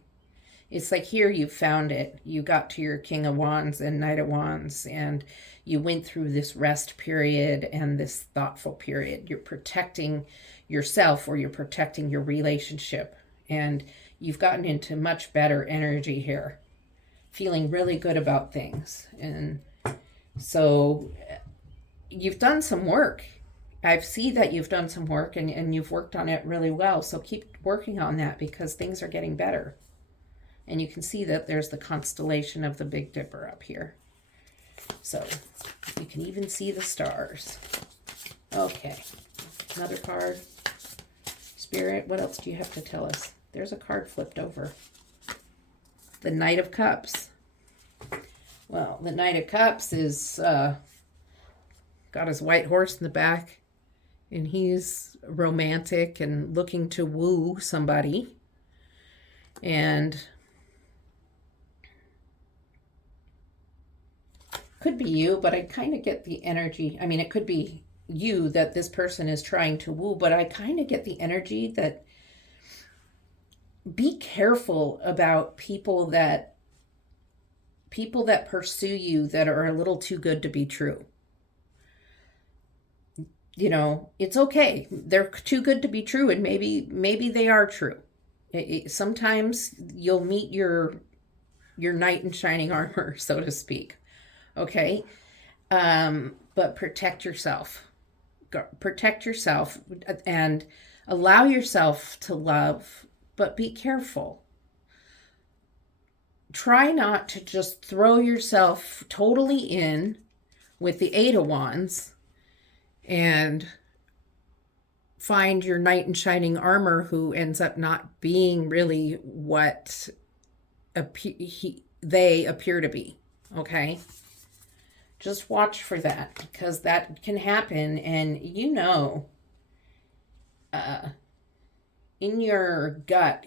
It's like here you found it. You got to your King of Wands and Knight of Wands, and you went through this rest period and this thoughtful period. You're protecting yourself, or you're protecting your relationship, and you've gotten into much better energy here, feeling really good about things. And so you've done some work. I see that you've done some work, and you've worked on it really well. So keep working on that, because things are getting better. And you can see that there's the constellation of the Big Dipper up here. So you can even see the stars. Okay, another card. Spirit, what else do you have to tell us? There's a card flipped over. The Knight of Cups. Well, the Knight of Cups is got his white horse in the back, and he's romantic and looking to woo somebody. And could be you, but I kind of get the energy. I mean, it could be you that this person is trying to woo, but I kind of get the energy that be careful about people that pursue you that are a little too good to be true. You know, it's okay. They're too good to be true, and maybe they are true. Sometimes you'll meet your knight in shining armor, so to speak. Okay? But protect yourself. Protect yourself and allow yourself to love, but be careful. Try not to just throw yourself totally in with the Eight of Wands and find your knight in shining armor who ends up not being really what they appear to be. Okay? Just watch for that, because that can happen. And in your gut,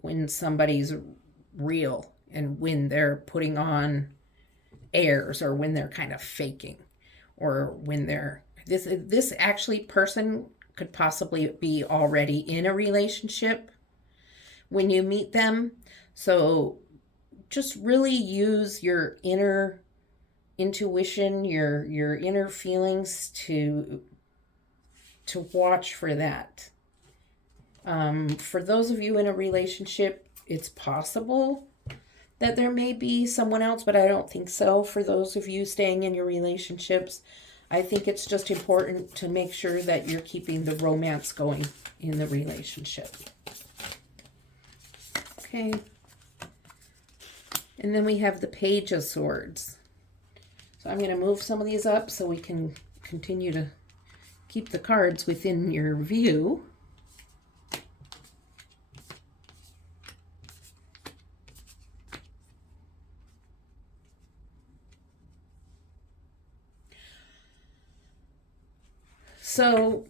when somebody's real and when they're putting on airs, or when they're kind of faking, or when they're this actually person could possibly be already in a relationship when you meet them. So just really use your inner intuition, your inner feelings to watch for that. For those of you in a relationship, it's possible that there may be someone else, but I don't think so. For those of you staying in your relationships, I think it's just important to make sure that you're keeping the romance going in the relationship. Okay. And then we have the Page of Swords. So I'm going to move some of these up so we can continue to keep the cards within your view. So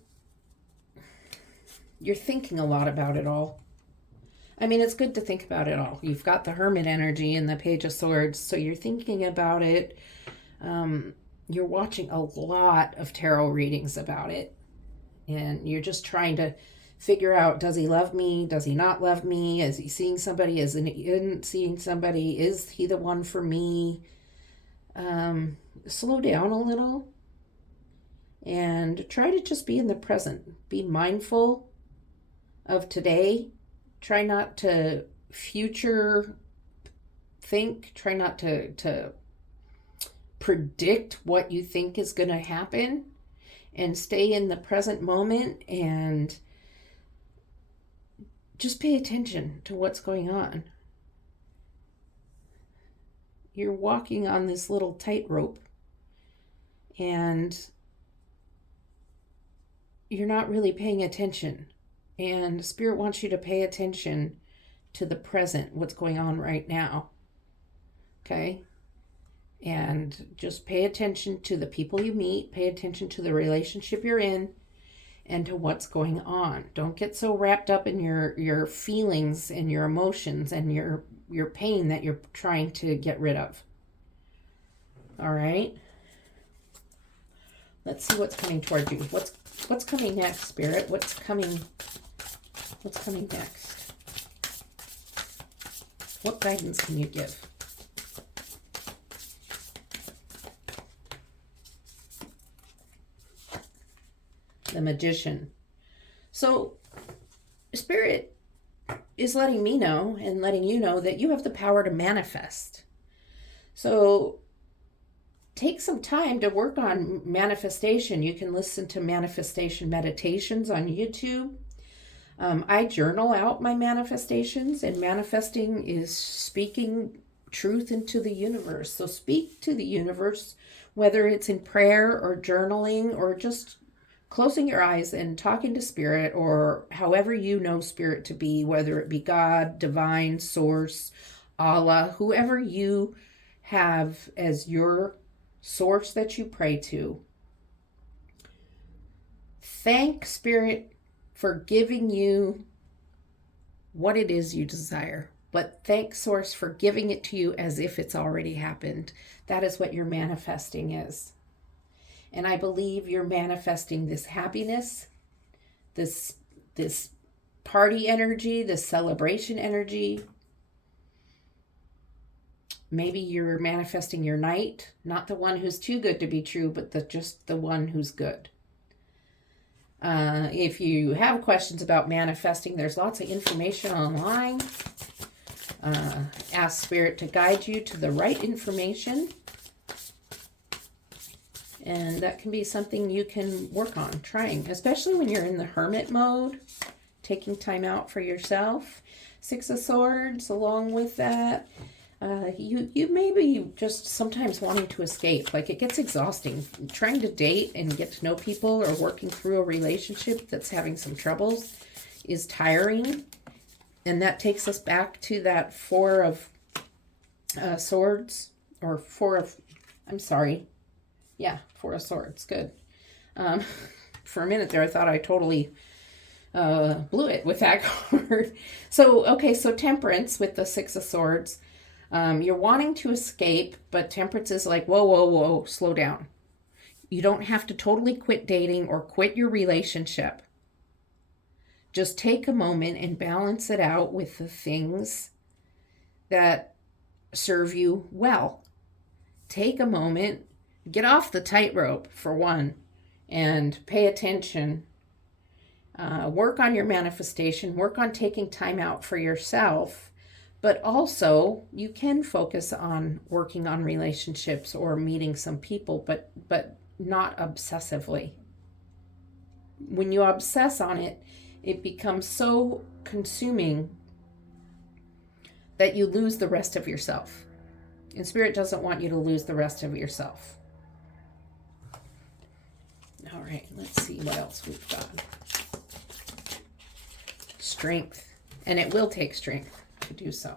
you're thinking a lot about it all. I mean, it's good to think about it all. You've got the Hermit energy and the Page of Swords, so you're thinking about it. You're watching a lot of tarot readings about it, and you're just trying to figure out, does he love me? Does he not love me? Is he seeing somebody? Isn't he seeing somebody? Is he the one for me? Slow down a little and try to just be in the present. Be mindful of today. Try not to future think. Try not to predict what you think is going to happen, and stay in the present moment and just pay attention to what's going on. You're walking on this little tightrope, and you're not really paying attention. And Spirit wants you to pay attention to the present, what's going on right now. Okay? And just pay attention to the people you meet, pay attention to the relationship you're in, and to what's going on. Don't get so wrapped up in your feelings and your emotions and your pain that you're trying to get rid of. All right? Let's see what's coming toward you. What's coming next, Spirit? What's coming next? What guidance can you give? The Magician. So Spirit is letting me know and letting you know that you have the power to manifest. So take some time to work on manifestation. You can listen to manifestation meditations on YouTube. I journal out my manifestations, and manifesting is speaking truth into the universe. So speak to the universe, whether it's in prayer or journaling or just closing your eyes and talking to Spirit, or however you know Spirit to be, whether it be God, divine, source, Allah, whoever you have as your source that you pray to. Thank Spirit for giving you what it is you desire, but thank Source for giving it to you as if it's already happened. That is what your manifesting is. And I believe you're manifesting this happiness, this party energy, this celebration energy. Maybe you're manifesting your knight, not the one who's too good to be true, but just the one who's good. If you have questions about manifesting, there's lots of information online. Ask Spirit to guide you to the right information. And that can be something you can work on trying, especially when you're in the hermit mode, taking time out for yourself. Six of Swords, along with that, you may be just sometimes wanting to escape. Like, it gets exhausting. Trying to date and get to know people or working through a relationship that's having some troubles is tiring. And that takes us back to that Four of Swords, or Four of Swords. Good. For a minute there, I thought I totally blew it with that card. So Temperance with the Six of Swords. You're wanting to escape, but Temperance is like, whoa, whoa, whoa, slow down. You don't have to totally quit dating or quit your relationship. Just take a moment and balance it out with the things that serve you well. Take a moment, get off the tightrope for one, and pay attention. Work on your manifestation, work on taking time out for yourself, but also you can focus on working on relationships or meeting some people, but not obsessively. When you obsess on it, it becomes so consuming that you lose the rest of yourself. And Spirit doesn't want you to lose the rest of yourself. All right, let's see what else we've got. Strength. And it will take strength to do so.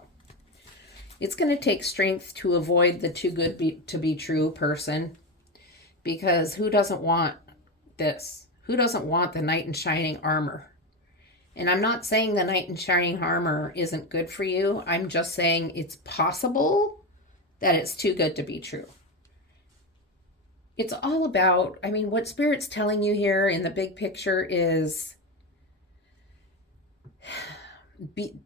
It's going to take strength to avoid the too good to be true person. Because who doesn't want this? Who doesn't want the knight in shining armor? And I'm not saying the knight in shining armor isn't good for you. I'm just saying it's possible that it's too good to be true. It's all about, what Spirit's telling you here in the big picture is be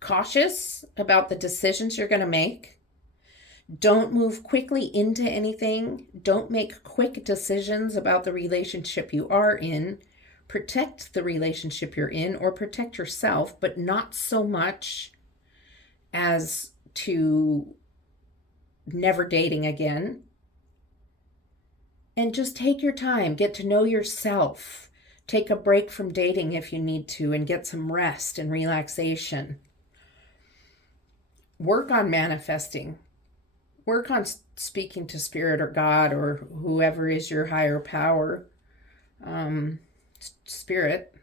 cautious about the decisions you're going to make. Don't move quickly into anything. Don't make quick decisions about the relationship you are in. Protect the relationship you're in or protect yourself, but not so much as to never dating again. And just take your time. Get to know yourself. Take a break from dating if you need to and get some rest and relaxation. Work on manifesting. Work on speaking to Spirit or God or whoever is your higher power, Spirit,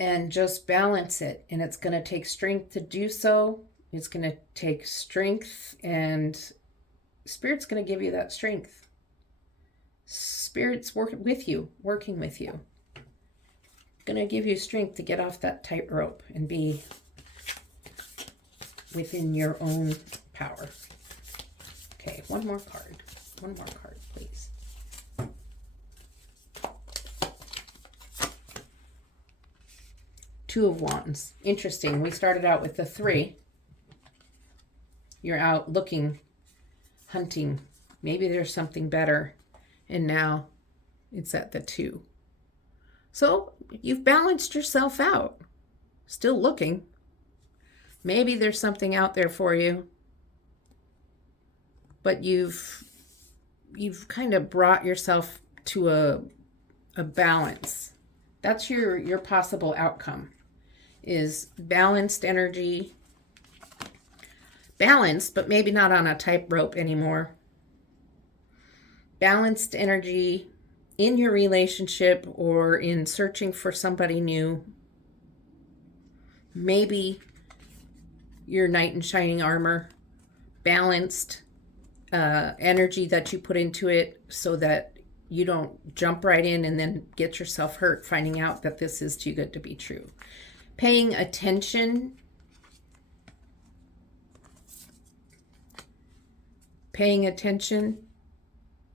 and just balance it. And it's going to take strength to do so. It's going to take strength, and Spirit's going to give you that strength. Spirit's working with you. Going to give you strength to get off that tightrope and be within your own power. Okay, one more card, please. Two of Wands. Interesting. We started out with the 3. You're out looking, hunting. Maybe there's something better. And now it's at the 2. So you've balanced yourself out. Still looking. Maybe there's something out there for you. But you've kind of brought yourself to a balance. That's your possible outcome, is balanced energy. Balanced, but maybe not on a tightrope anymore. Balanced energy in your relationship or in searching for somebody new. Maybe your knight in shining armor. Balanced energy that you put into it so that you don't jump right in and then get yourself hurt finding out that this is too good to be true. Paying attention.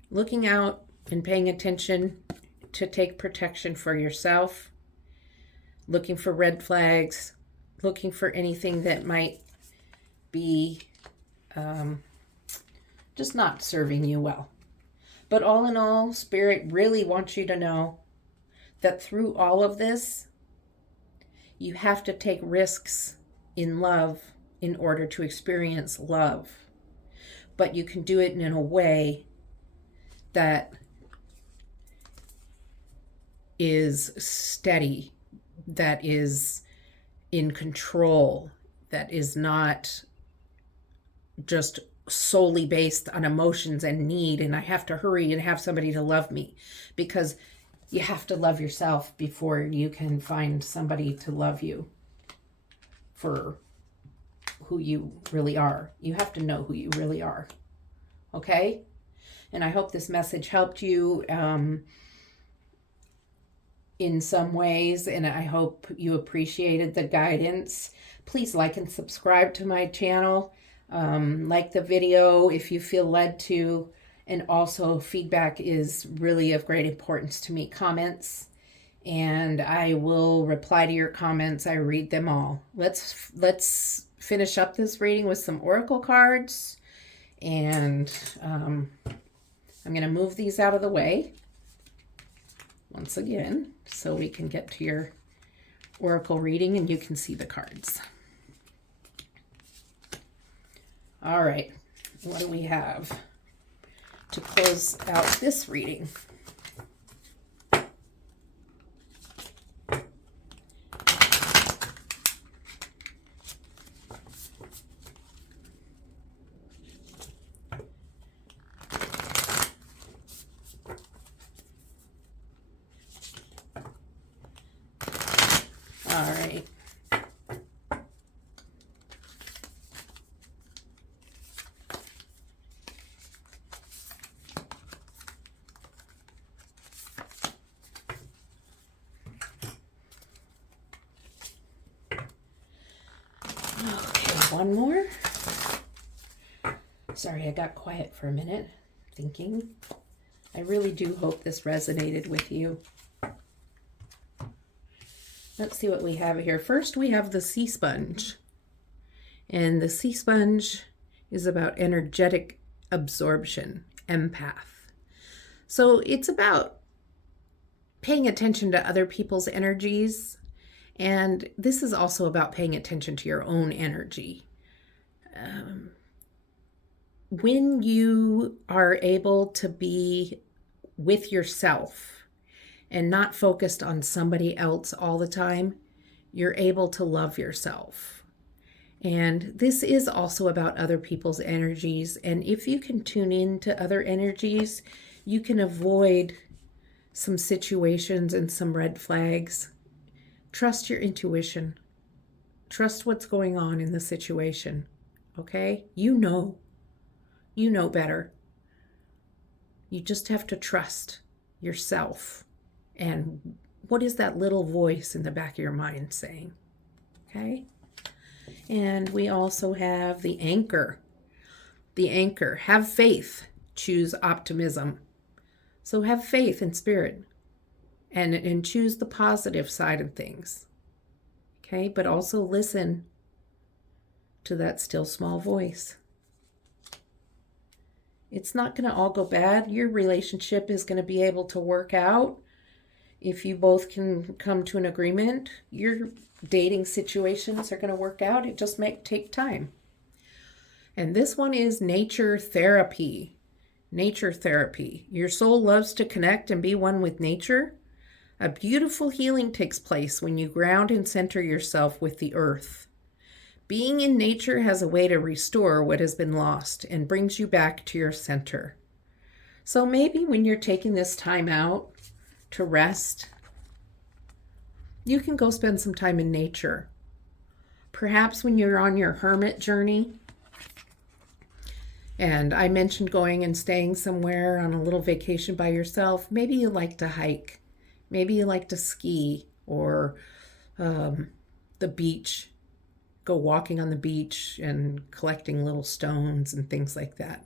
Looking out and paying attention to take protection for yourself. Looking for red flags. Looking for anything that might be just not serving you well. But all in all, Spirit really wants you to know that through all of this, you have to take risks in love in order to experience love. But you can do it in a way that is steady, that is in control, that is not just solely based on emotions and need, and I have to hurry and have somebody to love me, because you have to love yourself before you can find somebody to love you for who you really are. You have to know who you really are. Okay? And I hope this message helped you. in some ways, and I hope you appreciated the guidance. Please like and subscribe to my channel. Like the video if you feel led to, and also feedback is really of great importance to me. Comments, and I will reply to your comments. I read them all. Let's finish up this reading with some oracle cards, and I'm going to move these out of the way once again so we can get to your oracle reading and you can see the cards. All right, what do we have to close out this reading? All right. Okay, one more. Sorry, I got quiet for a minute thinking. I really do hope this resonated with you. Let's see what we have here. First, we have the sea sponge. And the sea sponge is about energetic absorption, empath. So it's about paying attention to other people's energies. And this is also about paying attention to your own energy. When you are able to be with yourself and not focused on somebody else all the time, you're able to love yourself. And this is also about other people's energies. And if you can tune in to other energies, you can avoid some situations and some red flags. Trust your intuition. Trust what's going on in the situation. Okay? You know better. You just have to trust yourself. And what is that little voice in the back of your mind saying? Okay? And we also have the anchor. The anchor. Have faith. Choose optimism. So have faith in spirit. And choose the positive side of things. Okay? But also listen to that still small voice. It's not going to all go bad. Your relationship is going to be able to work out. If you both can come to an agreement, your dating situations are going to work out. It just might take time. And this one is nature therapy. Nature therapy. Your soul loves to connect and be one with nature. A beautiful healing takes place when you ground and center yourself with the earth. Being in nature has a way to restore what has been lost and brings you back to your center. So maybe when you're taking this time out to rest, you can go spend some time in nature. Perhaps when you're on your hermit journey, and I mentioned going and staying somewhere on a little vacation by yourself, maybe you like to hike, maybe you like to ski, or the beach, go walking on the beach and collecting little stones and things like that.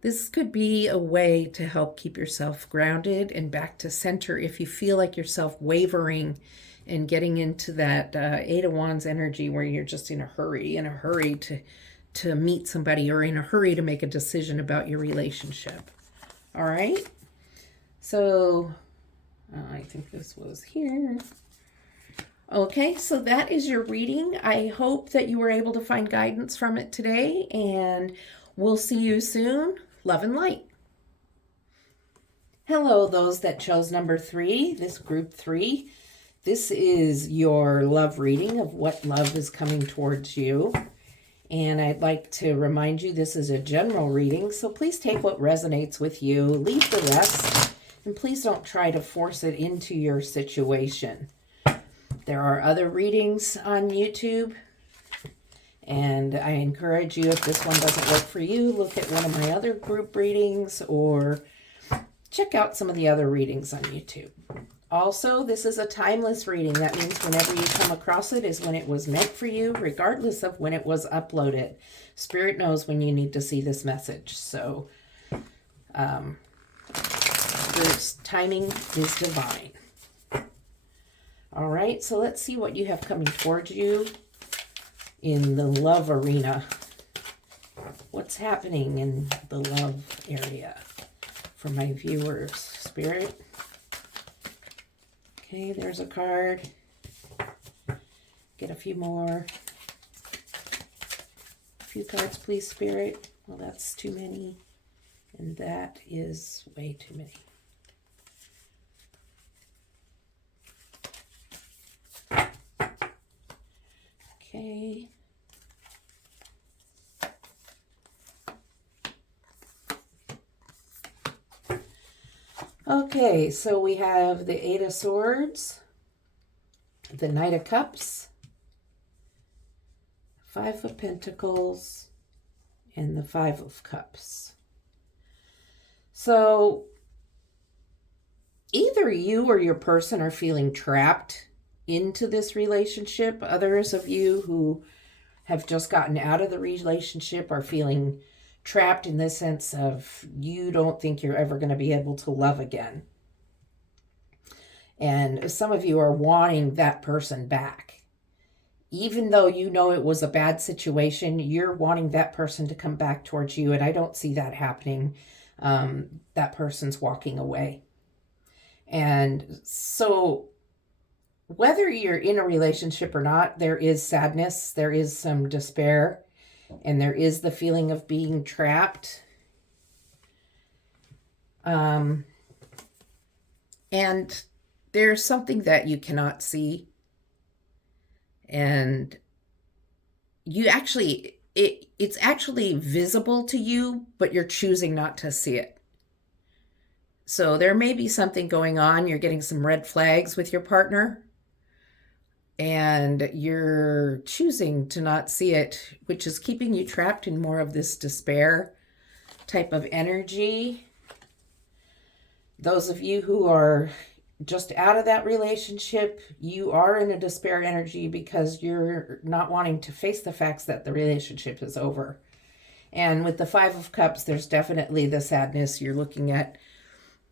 This could be a way to help keep yourself grounded and back to center if you feel like yourself wavering and getting into that Eight of Wands energy where you're just in a hurry to meet somebody, or in a hurry to make a decision about your relationship. All right. So I think this was here. Okay, so that is your reading. I hope that you were able to find guidance from it today, and we'll see you soon. Love and light. Hello, those that chose number 3, this group 3. This is your love reading of what love is coming towards you. And I'd like to remind you this is a general reading, so please take what resonates with you, leave the rest, and please don't try to force it into your situation. There are other readings on YouTube, and I encourage you, if this one doesn't work for you, look at one of my other group readings or check out some of the other readings on YouTube. Also, this is a timeless reading. That means whenever you come across it is when it was meant for you, regardless of when it was uploaded. Spirit knows when you need to see this message. So, Spirit's timing is divine. All right, so let's see what you have coming towards you in the love arena. What's happening in the love area for my viewers, Spirit? Okay, there's a card. Get a few more. A few cards, please, Spirit. Well, that's too many. And that is way too many. Okay. Okay, so we have the Eight of Swords, the Knight of Cups, Five of Pentacles, and the Five of Cups. So either you or your person are feeling trapped into this relationship. Others of you who have just gotten out of the relationship are feeling trapped in the sense of you don't think you're ever going to be able to love again. And some of you are wanting that person back. Even though you know it was a bad situation, you're wanting that person to come back towards you, and I don't see that happening. That person's walking away. And so whether you're in a relationship or not, there is sadness, there is some despair, and there is the feeling of being trapped. And there's something that you cannot see. And you actually, it's actually visible to you, but you're choosing not to see it. So there may be something going on. You're getting some red flags with your partner, and you're choosing to not see it, which is keeping you trapped in more of this despair type of energy. Those of you who are just out of that relationship, you are in a despair energy because you're not wanting to face the facts that the relationship is over. And with the Five of Cups, there's definitely the sadness. You're looking at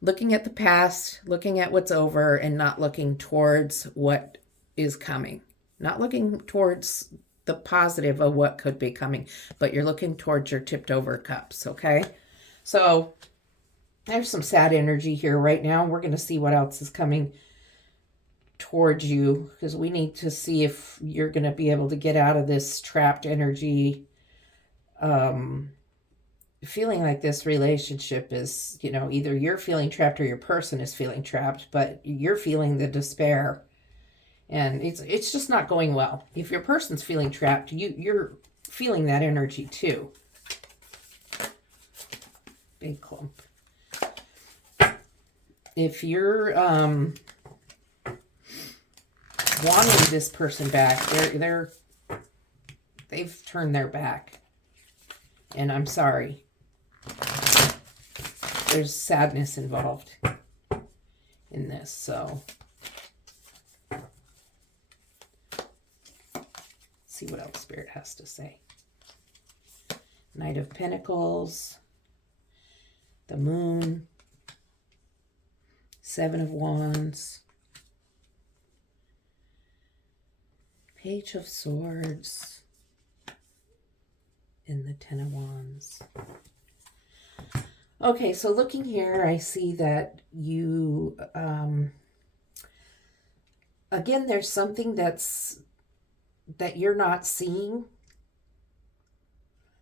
the past, looking at what's over, and not looking towards what is coming. Not looking towards the positive of what could be coming, but you're looking towards your tipped over cups, okay? So there's some sad energy here right now. We're going to see what else is coming towards you, because we need to see if you're going to be able to get out of this trapped energy. Feeling like this relationship is, either you're feeling trapped or your person is feeling trapped, but you're feeling the despair. And it's just not going well. If your person's feeling trapped, you're feeling that energy too. Big clump. If you're wanting this person back, they've turned their back. And I'm sorry. There's sadness involved in this, so see what else Spirit has to say. Knight of Pentacles, the Moon, Seven of Wands, Page of Swords, and the Ten of Wands. Okay, so looking here, I see that you, again, there's something that you're not seeing.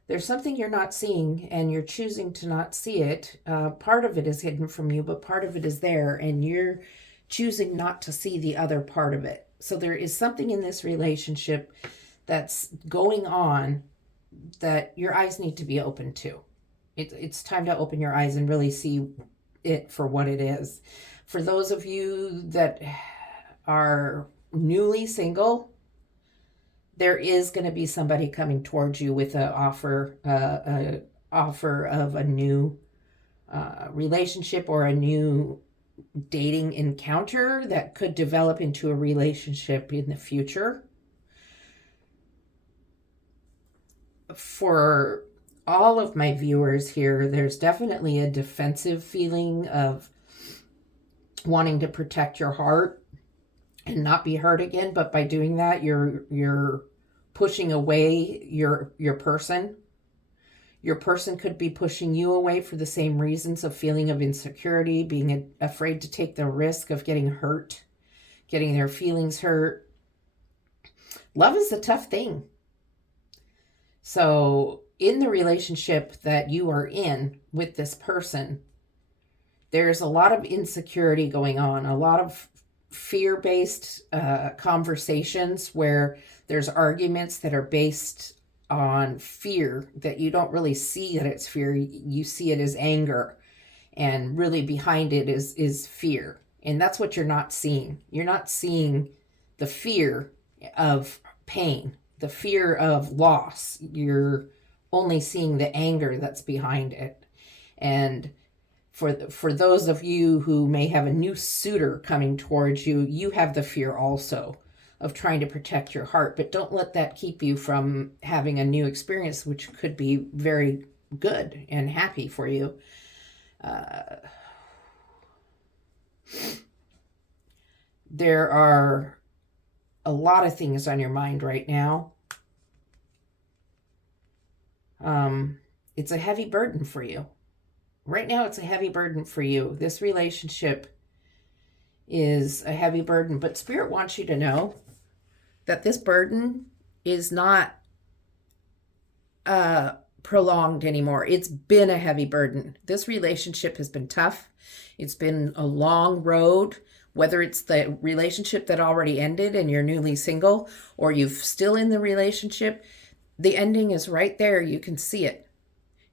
There's something you're not seeing, and you're choosing to not see it. Part of it is hidden from you, but part of it is there, and you're choosing not to see the other part of it. So there is something in this relationship that's going on that your eyes need to be open to. It's time to open your eyes and really see it for what it is. For those of you that are newly single, there is going to be somebody coming towards you with an offer of a new relationship or a new dating encounter that could develop into a relationship in the future. For all of my viewers here, there's definitely a defensive feeling of wanting to protect your heart and not be hurt again, but by doing that, you're pushing away your person. Your person could be pushing you away for the same reasons of feeling of insecurity, being afraid to take the risk of getting hurt, getting their feelings hurt. Love is a tough thing. So in the relationship that you are in with this person, there's a lot of insecurity going on, a lot of fear-based conversations where there's arguments that are based on fear, that you don't really see that it's fear. You see it as anger, and really behind it is fear. And that's what you're not seeing. You're not seeing the fear of pain, the fear of loss. You're only seeing the anger that's behind it. And for those of you who may have a new suitor coming towards you, you have the fear also of trying to protect your heart, but don't let that keep you from having a new experience, which could be very good and happy for you. There are a lot of things on your mind right now. It's a heavy burden for you. Right now, it's a heavy burden for you. This relationship is a heavy burden, but Spirit wants you to know that this burden is not prolonged anymore. It's been a heavy burden. This relationship has been tough. It's been a long road, whether it's the relationship that already ended and you're newly single, or you're still in the relationship. The ending is right there. You can see it.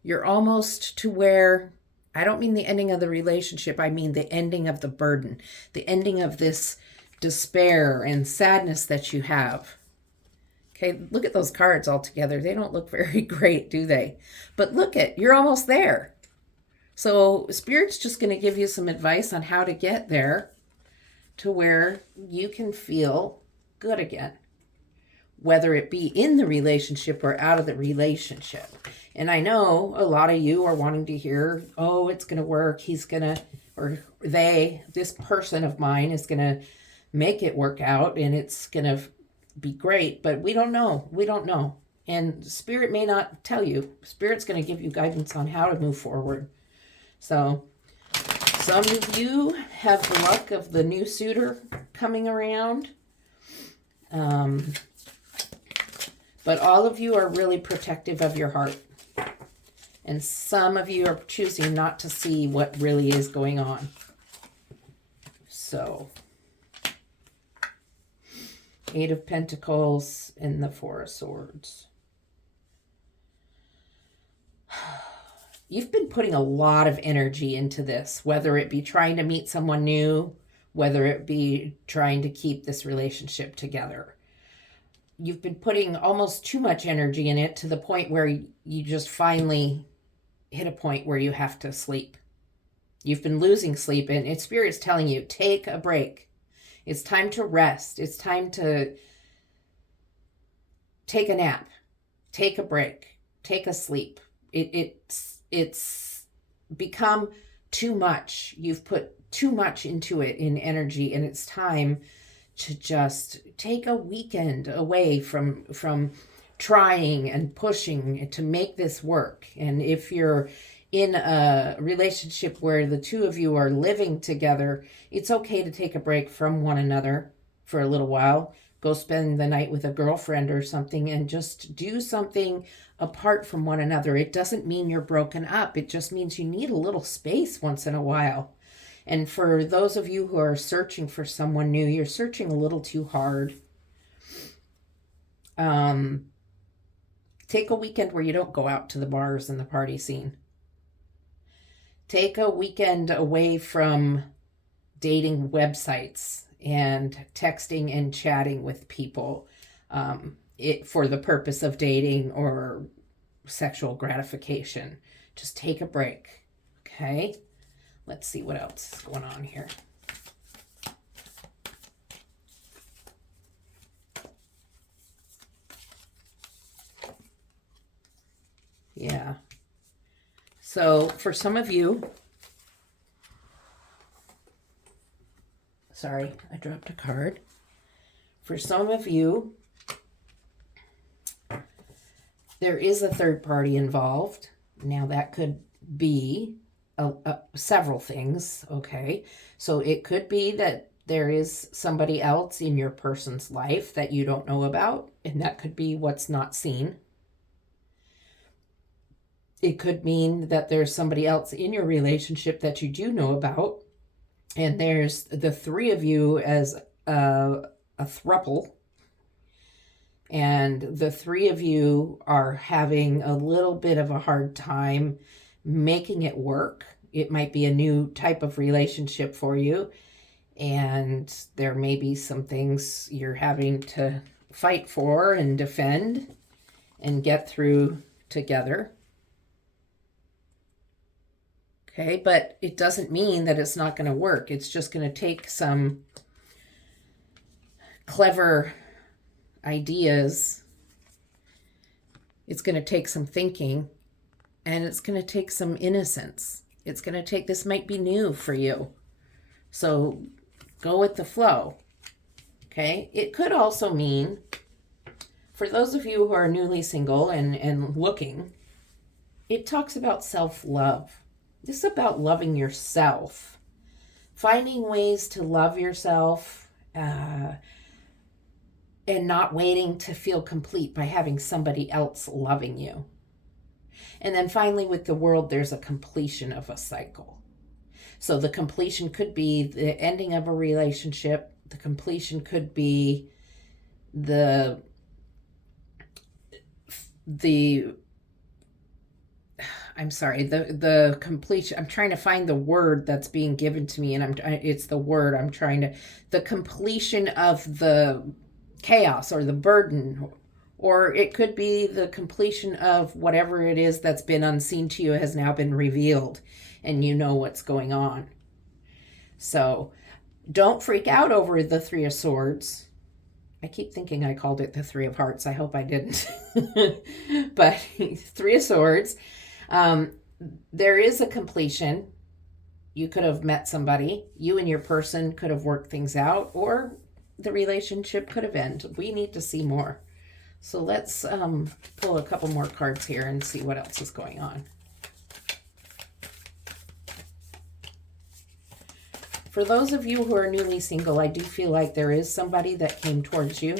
You're almost to where, I don't mean the ending of the relationship, I mean the ending of the burden, the ending of this despair and sadness that you have. Okay, look at those cards all together. They don't look very great, do they? But look you're almost there. So Spirit's just going to give you some advice on how to get there to where you can feel good again, whether it be in the relationship or out of the relationship. And I know a lot of you are wanting to hear, oh, it's going to work. He's going to, or they, this person of mine is going to make it work out and it's going to be great. But we don't know. We don't know. And Spirit may not tell you. Spirit's going to give you guidance on how to move forward. So some of you have the luck of the new suitor coming around. But all of you are really protective of your heart. And some of you are choosing not to see what really is going on. So, Eight of Pentacles and the Four of Swords. You've been putting a lot of energy into this, whether it be trying to meet someone new, whether it be trying to keep this relationship together. You've been putting almost too much energy in it to the point where you just finally hit a point where you have to sleep. You've been losing sleep, and Spirit's telling you, take a break. It's time to rest. It's time to take a nap, take a break, take a sleep. It's become too much. You've put too much into it in energy, and it's time to just take a weekend away from trying and pushing to make this work. And if you're in a relationship where the two of you are living together, it's okay to take a break from one another for a little while. Go spend the night with a girlfriend or something and just do something apart from one another. It doesn't mean you're broken up. It just means you need a little space once in a while. And for those of you who are searching for someone new, you're searching a little too hard. Take a weekend where you don't go out to the bars and the party scene. Take a weekend away from dating websites and texting and chatting with people for the purpose of dating or sexual gratification. Just take a break, okay? Let's see what else is going on here. Yeah. So for some of you, sorry, I dropped a card. For some of you, there is a third party involved. Now that could be several things, okay? So it could be that there is somebody else in your person's life that you don't know about, and that could be what's not seen. It could mean that there's somebody else in your relationship that you do know about, and there's the three of you as a throuple, and the three of you are having a little bit of a hard time making it work. It might be a new type of relationship for you, and there may be some things you're having to fight for and defend and get through together. Okay, but it doesn't mean that it's not going to work. It's just going to take some clever ideas. It's going to take some thinking, and it's going to take some innocence. It's going to take, this might be new for you. So go with the flow. Okay, it could also mean, for those of you who are newly single and looking, it talks about self-love. This is about loving yourself, finding ways to love yourself, and not waiting to feel complete by having somebody else loving you. And then finally, with the world, there's a completion of a cycle. So the completion could be the ending of a relationship. The completion could be the completion. I'm trying to find the word that's being given to me, and it's the word I'm trying to, the completion of the chaos or the burden, or it could be the completion of whatever it is that's been unseen to you has now been revealed, and you know what's going on. So don't freak out over the Three of Swords. I keep thinking I called it the Three of Hearts. I hope I didn't. But Three of Swords. There is a completion. You could have met somebody. You and your person could have worked things out, or the relationship could have ended. We need to see more. So let's pull a couple more cards here and see what else is going on. For those of you who are newly single, I do feel like there is somebody that came towards you.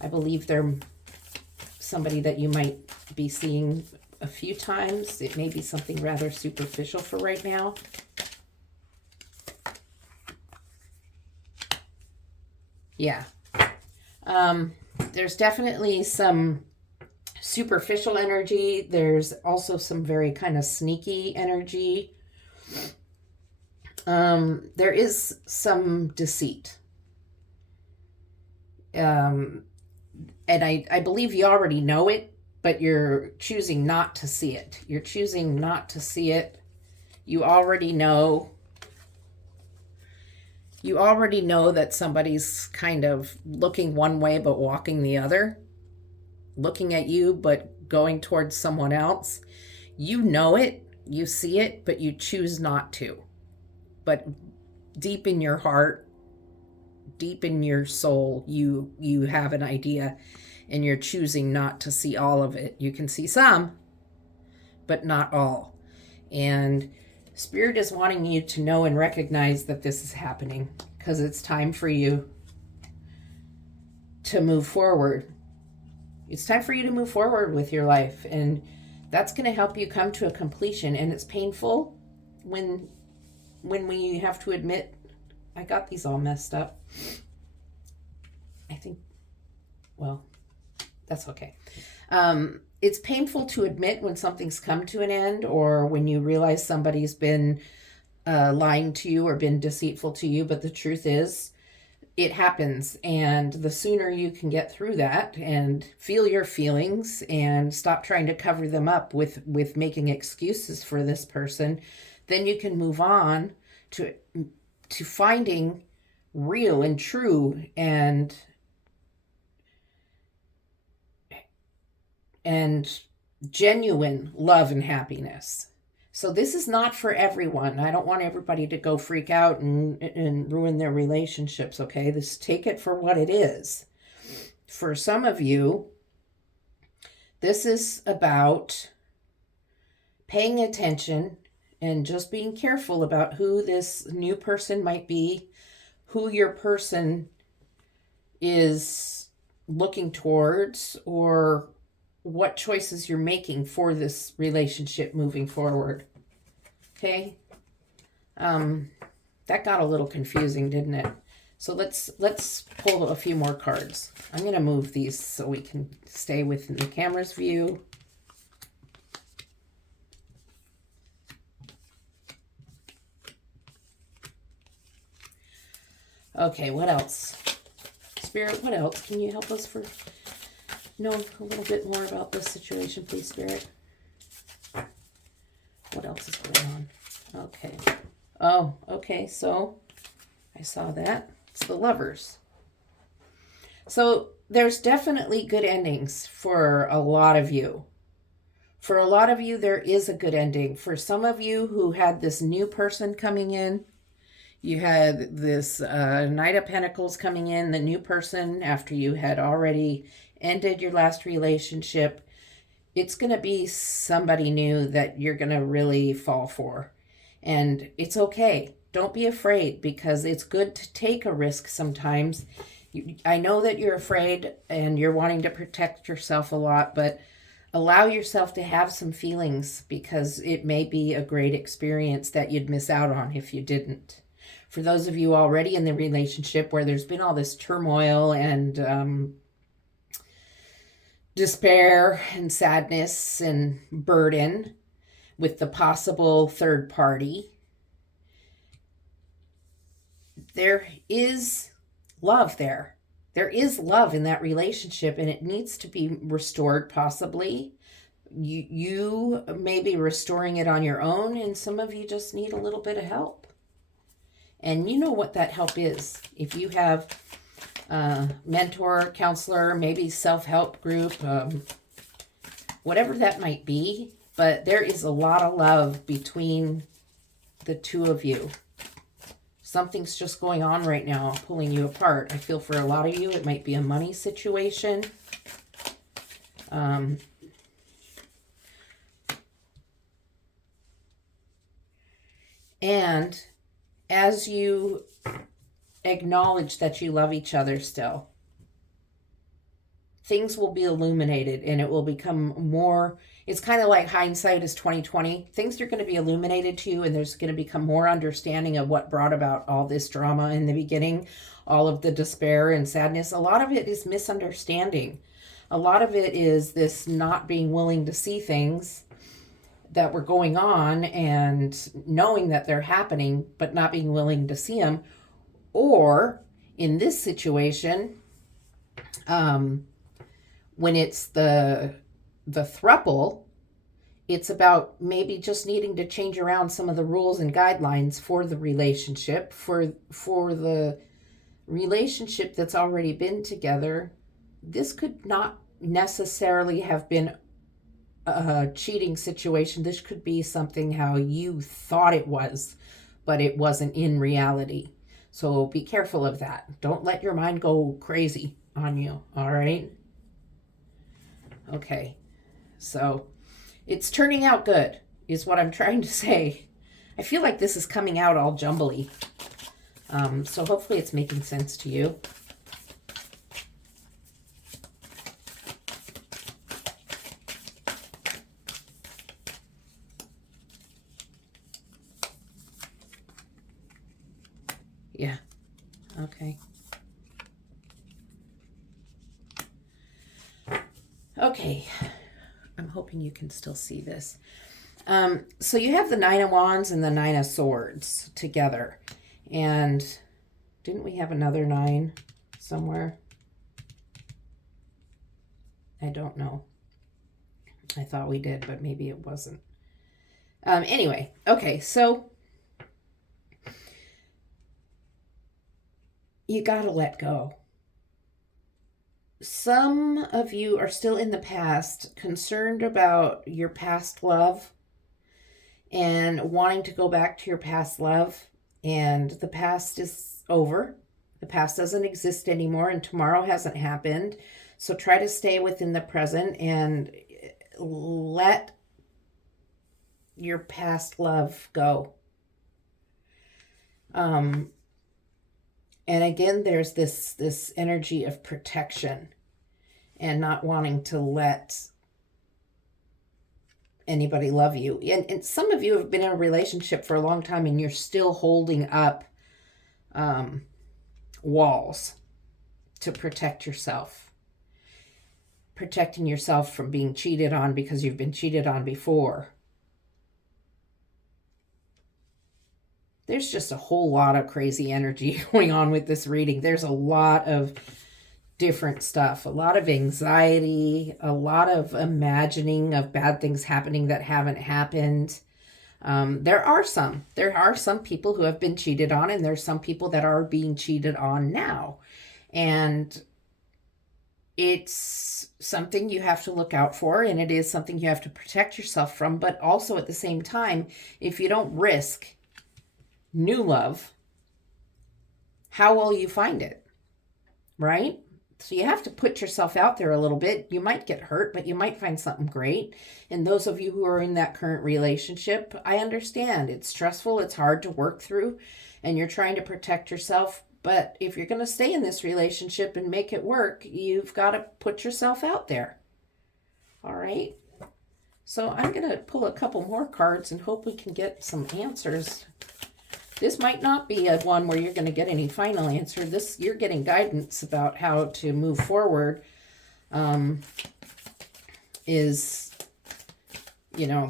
I believe they're somebody that you might be seeing a few times. It may be something rather superficial for right now. Yeah. There's definitely some superficial energy. There's also some very kind of sneaky energy. There is some deceit. And I believe you already know it, but you're choosing not to see it. You're choosing not to see it. You already know that somebody's kind of looking one way but walking the other. Looking at you but going towards someone else. You know it, you see it, but you choose not to. But deep in your heart, deep in your soul, you have an idea, and you're choosing not to see all of it. You can see some, but not all. And Spirit is wanting you to know and recognize that this is happening, because it's time for you to move forward. It's time for you to move forward with your life, and that's going to help you come to a completion. And it's painful when we have to admit, I got these all messed up. I think, well, that's okay. It's painful to admit when something's come to an end, or when you realize somebody's been lying to you or been deceitful to you. But the truth is, it happens. And the sooner you can get through that and feel your feelings and stop trying to cover them up with making excuses for this person, then you can move on to finding real and true and genuine love and happiness. So this is not for everyone. I don't want everybody to go freak out and ruin their relationships, okay? Take it for what it is. For some of you, this is about paying attention and just being careful about who this new person might be, who your person is looking towards, or what choices you're making for this relationship moving forward. Okay? That got a little confusing, didn't it? So let's pull a few more cards. I'm going to move these so we can stay within the camera's view. Okay, what else? Spirit, what else? Can you help us know a little bit more about this situation, please, Spirit? What else is going on? Okay. Oh, okay, so I saw that. It's the Lovers. So there's definitely good endings for a lot of you. For a lot of you, there is a good ending. For some of you who had this new person coming in, you had this Knight of Pentacles coming in, the new person after you had already ended your last relationship. It's going to be somebody new that you're going to really fall for. And it's okay. Don't be afraid, because it's good to take a risk sometimes. I know that you're afraid and you're wanting to protect yourself a lot, but allow yourself to have some feelings, because it may be a great experience that you'd miss out on if you didn't. For those of you already in the relationship where there's been all this turmoil and despair and sadness and burden with the possible third party, there is love there. There is love in that relationship, and it needs to be restored possibly. You may be restoring it on your own, and some of you just need a little bit of help. And you know what that help is. If you have a mentor, counselor, maybe self-help group, whatever that might be, but there is a lot of love between the two of you. Something's just going on right now, pulling you apart. I feel for a lot of you, it might be a money situation. And as you acknowledge that you love each other still, things will be illuminated and it will become more. It's kind of like hindsight is 2020. Things are going to be illuminated to you, and there's going to become more understanding of what brought about all this drama in the beginning, all of the despair and sadness. A lot of it is misunderstanding. A lot of it is this not being willing to see things that were going on and knowing that they're happening, but not being willing to see them. Or in this situation, when it's the throuple, it's about maybe just needing to change around some of the rules and guidelines for the relationship, for the relationship that's already been together. This could not necessarily have been a cheating situation. This could be something how you thought it was, but it wasn't in reality. So be careful of that. Don't let your mind go crazy on you, all right? Okay, so it's turning out good, is what I'm trying to say. I feel like this is coming out all jumbly. So hopefully it's making sense to you. Yeah, okay. Okay, I'm hoping you can still see this. So you have the Nine of Wands and the Nine of Swords together. And didn't we have another 9 somewhere? I don't know. I thought we did, but maybe it wasn't. Anyway, okay, so you got to let go. Some of you are still in the past, concerned about your past love and wanting to go back to your past love. And the past is over. The past doesn't exist anymore, and tomorrow hasn't happened. So try to stay within the present and let your past love go. And again, there's this energy of protection and not wanting to let anybody love you. And some of you have been in a relationship for a long time and you're still holding up walls to protect yourself. Protecting yourself from being cheated on because you've been cheated on before. There's just a whole lot of crazy energy going on with this reading. There's a lot of different stuff, a lot of anxiety, a lot of imagining of bad things happening that haven't happened. There are some people who have been cheated on, and there's some people that are being cheated on now. And it's something you have to look out for, and it is something you have to protect yourself from. But also at the same time, if you don't risk new love, how will you find it? Right? So you have to put yourself out there a little bit. You might get hurt, but you might find something great. And those of you who are in that current relationship, I understand. It's stressful. It's hard to work through, and you're trying to protect yourself. But if you're going to stay in this relationship and make it work, you've got to put yourself out there. All right. So I'm going to pull a couple more cards and hope we can get some answers. This might not be a one where you're going to get any final answer. You're getting guidance about how to move forward.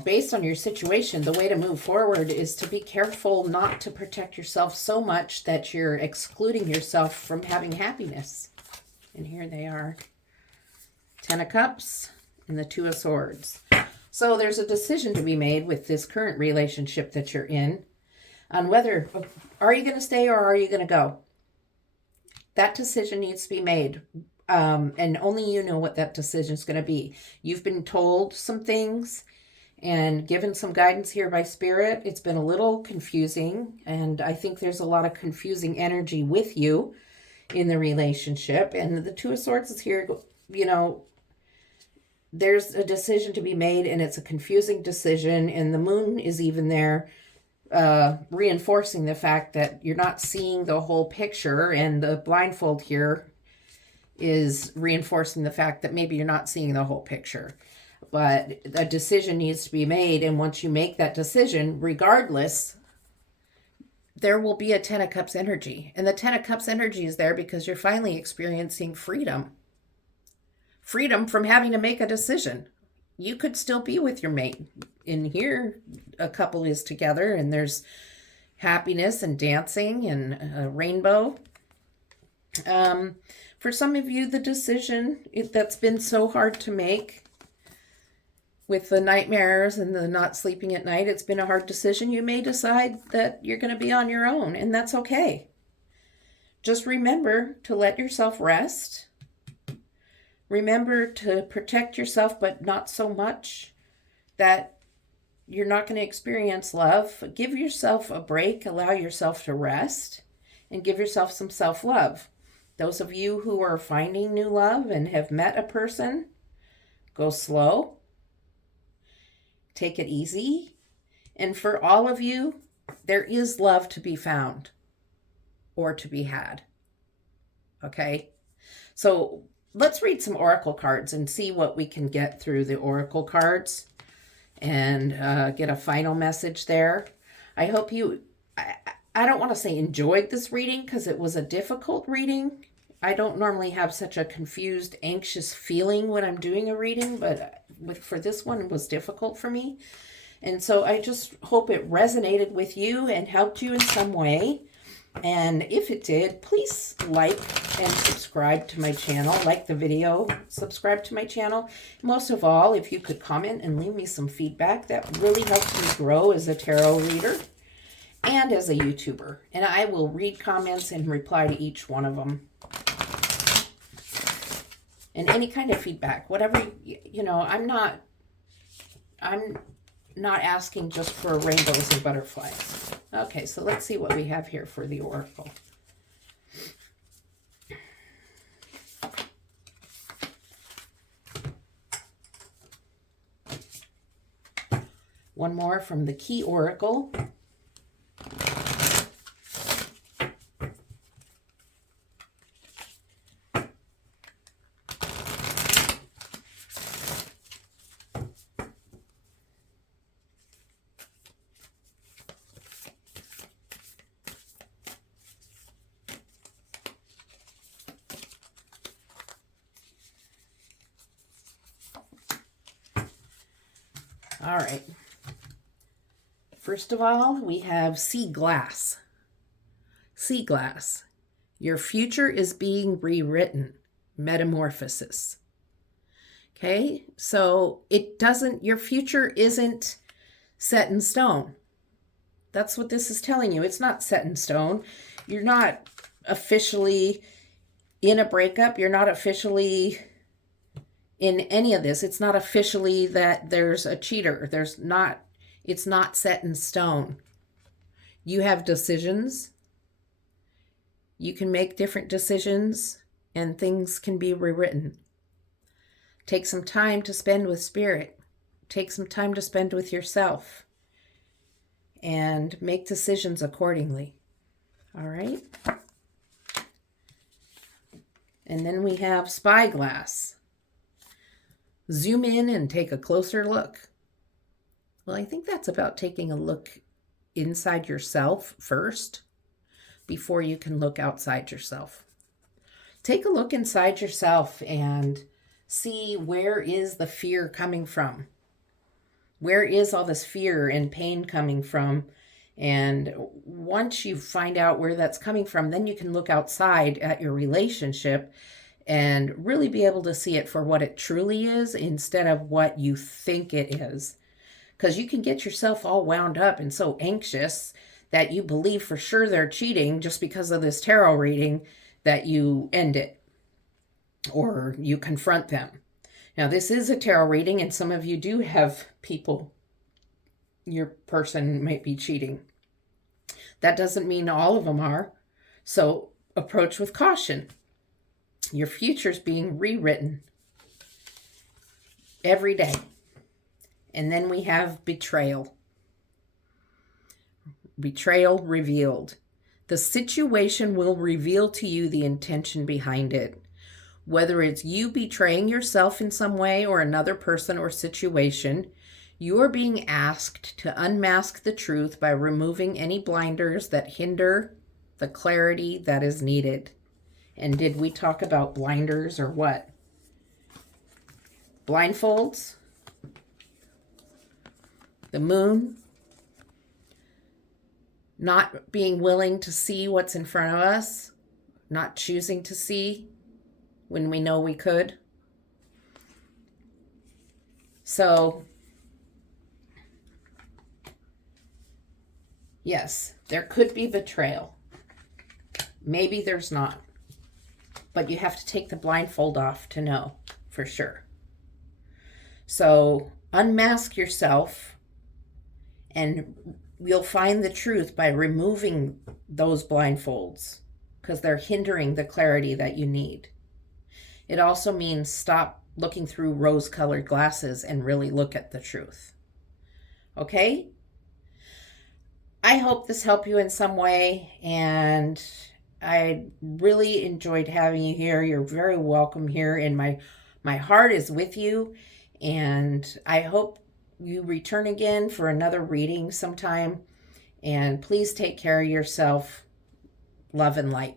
Based on your situation, the way to move forward is to be careful not to protect yourself so much that you're excluding yourself from having happiness. And here they are. 10 of Cups and the 2 of Swords. So there's a decision to be made with this current relationship that you're in on whether, are you going to stay or are you going to go? That decision needs to be made. And only you know what that decision is going to be. You've been told some things and given some guidance here by Spirit. It's been a little confusing, and I think there's a lot of confusing energy with you in the relationship. And the 2 of Swords is here, there's a decision to be made, and it's a confusing decision, and the moon is even there reinforcing the fact that you're not seeing the whole picture, and the blindfold here is reinforcing the fact that maybe you're not seeing the whole picture. But a decision needs to be made, and once you make that decision, regardless, there will be a 10 of Cups energy. And the 10 of Cups energy is there because you're finally experiencing freedom. Freedom from having to make a decision. You could still be with your mate. In here, a couple is together, and there's happiness and dancing and a rainbow. For some of you, the decision that's been so hard to make with the nightmares and the not sleeping at night, it's been a hard decision. You may decide that you're going to be on your own, and that's okay. Just remember to let yourself rest. Remember to protect yourself, but not so much that you're not going to experience love. Give yourself a break, allow yourself to rest, and give yourself some self-love. Those of you who are finding new love and have met a person, go slow. Take it easy. And for all of you, there is love to be found or to be had. Okay? So let's read some oracle cards and see what we can get through the oracle cards and get a final message there. I hope you, I don't want to say enjoyed this reading because it was a difficult reading. I don't normally have such a confused, anxious feeling when I'm doing a reading, but for this one, it was difficult for me. And so I just hope it resonated with you and helped you in some way. And if it did, please like and subscribe to my channel. Like the video, subscribe to my channel. Most of all, if you could comment and leave me some feedback, that really helps me grow as a tarot reader and as a YouTuber. And I will read comments and reply to each one of them. And any kind of feedback, whatever, I'm not asking just for rainbows and butterflies. Okay, so let's see what we have here for the oracle. One more from the key oracle. All right. First of all, we have sea glass. Sea glass. Your future is being rewritten. Metamorphosis. Okay? So your future isn't set in stone. That's what this is telling you. It's not set in stone. You're not officially in a breakup. You're not officially in any of this. It's not officially that there's a cheater. It's not set in stone. You have decisions. You can make different decisions and things can be rewritten. Take some time to spend with spirit. Take some time to spend with yourself and make decisions accordingly. All right? And then we have spyglass. Zoom in and take a closer look. Well, I think that's about taking a look inside yourself first before you can look outside yourself. Take a look inside yourself and see, where is the fear coming from? Where is all this fear and pain coming from? And once you find out where that's coming from, then you can look outside at your relationship and really be able to see it for what it truly is instead of what you think it is. Because you can get yourself all wound up and so anxious that you believe for sure they're cheating just because of this tarot reading that you end it or you confront them. Now, this is a tarot reading, and some of you do have people, your person might be cheating. That doesn't mean all of them are. So approach with caution. Your future's being rewritten every day. And then we have betrayal. Betrayal revealed. The situation will reveal to you the intention behind it. Whether it's you betraying yourself in some way or another person or situation, you are being asked to unmask the truth by removing any blinders that hinder the clarity that is needed. And did we talk about blinders or what? Blindfolds? The moon? Not being willing to see what's in front of us? Not choosing to see when we know we could? So, yes, there could be betrayal. Maybe there's not. But you have to take the blindfold off to know for sure. So unmask yourself and you'll find the truth by removing those blindfolds because they're hindering the clarity that you need. It also means stop looking through rose-colored glasses and really look at the truth. Okay? I hope this helped you in some way, and I really enjoyed having you here. You're very welcome here, and my heart is with you, and I hope you return again for another reading sometime, and please take care of yourself. Love and light.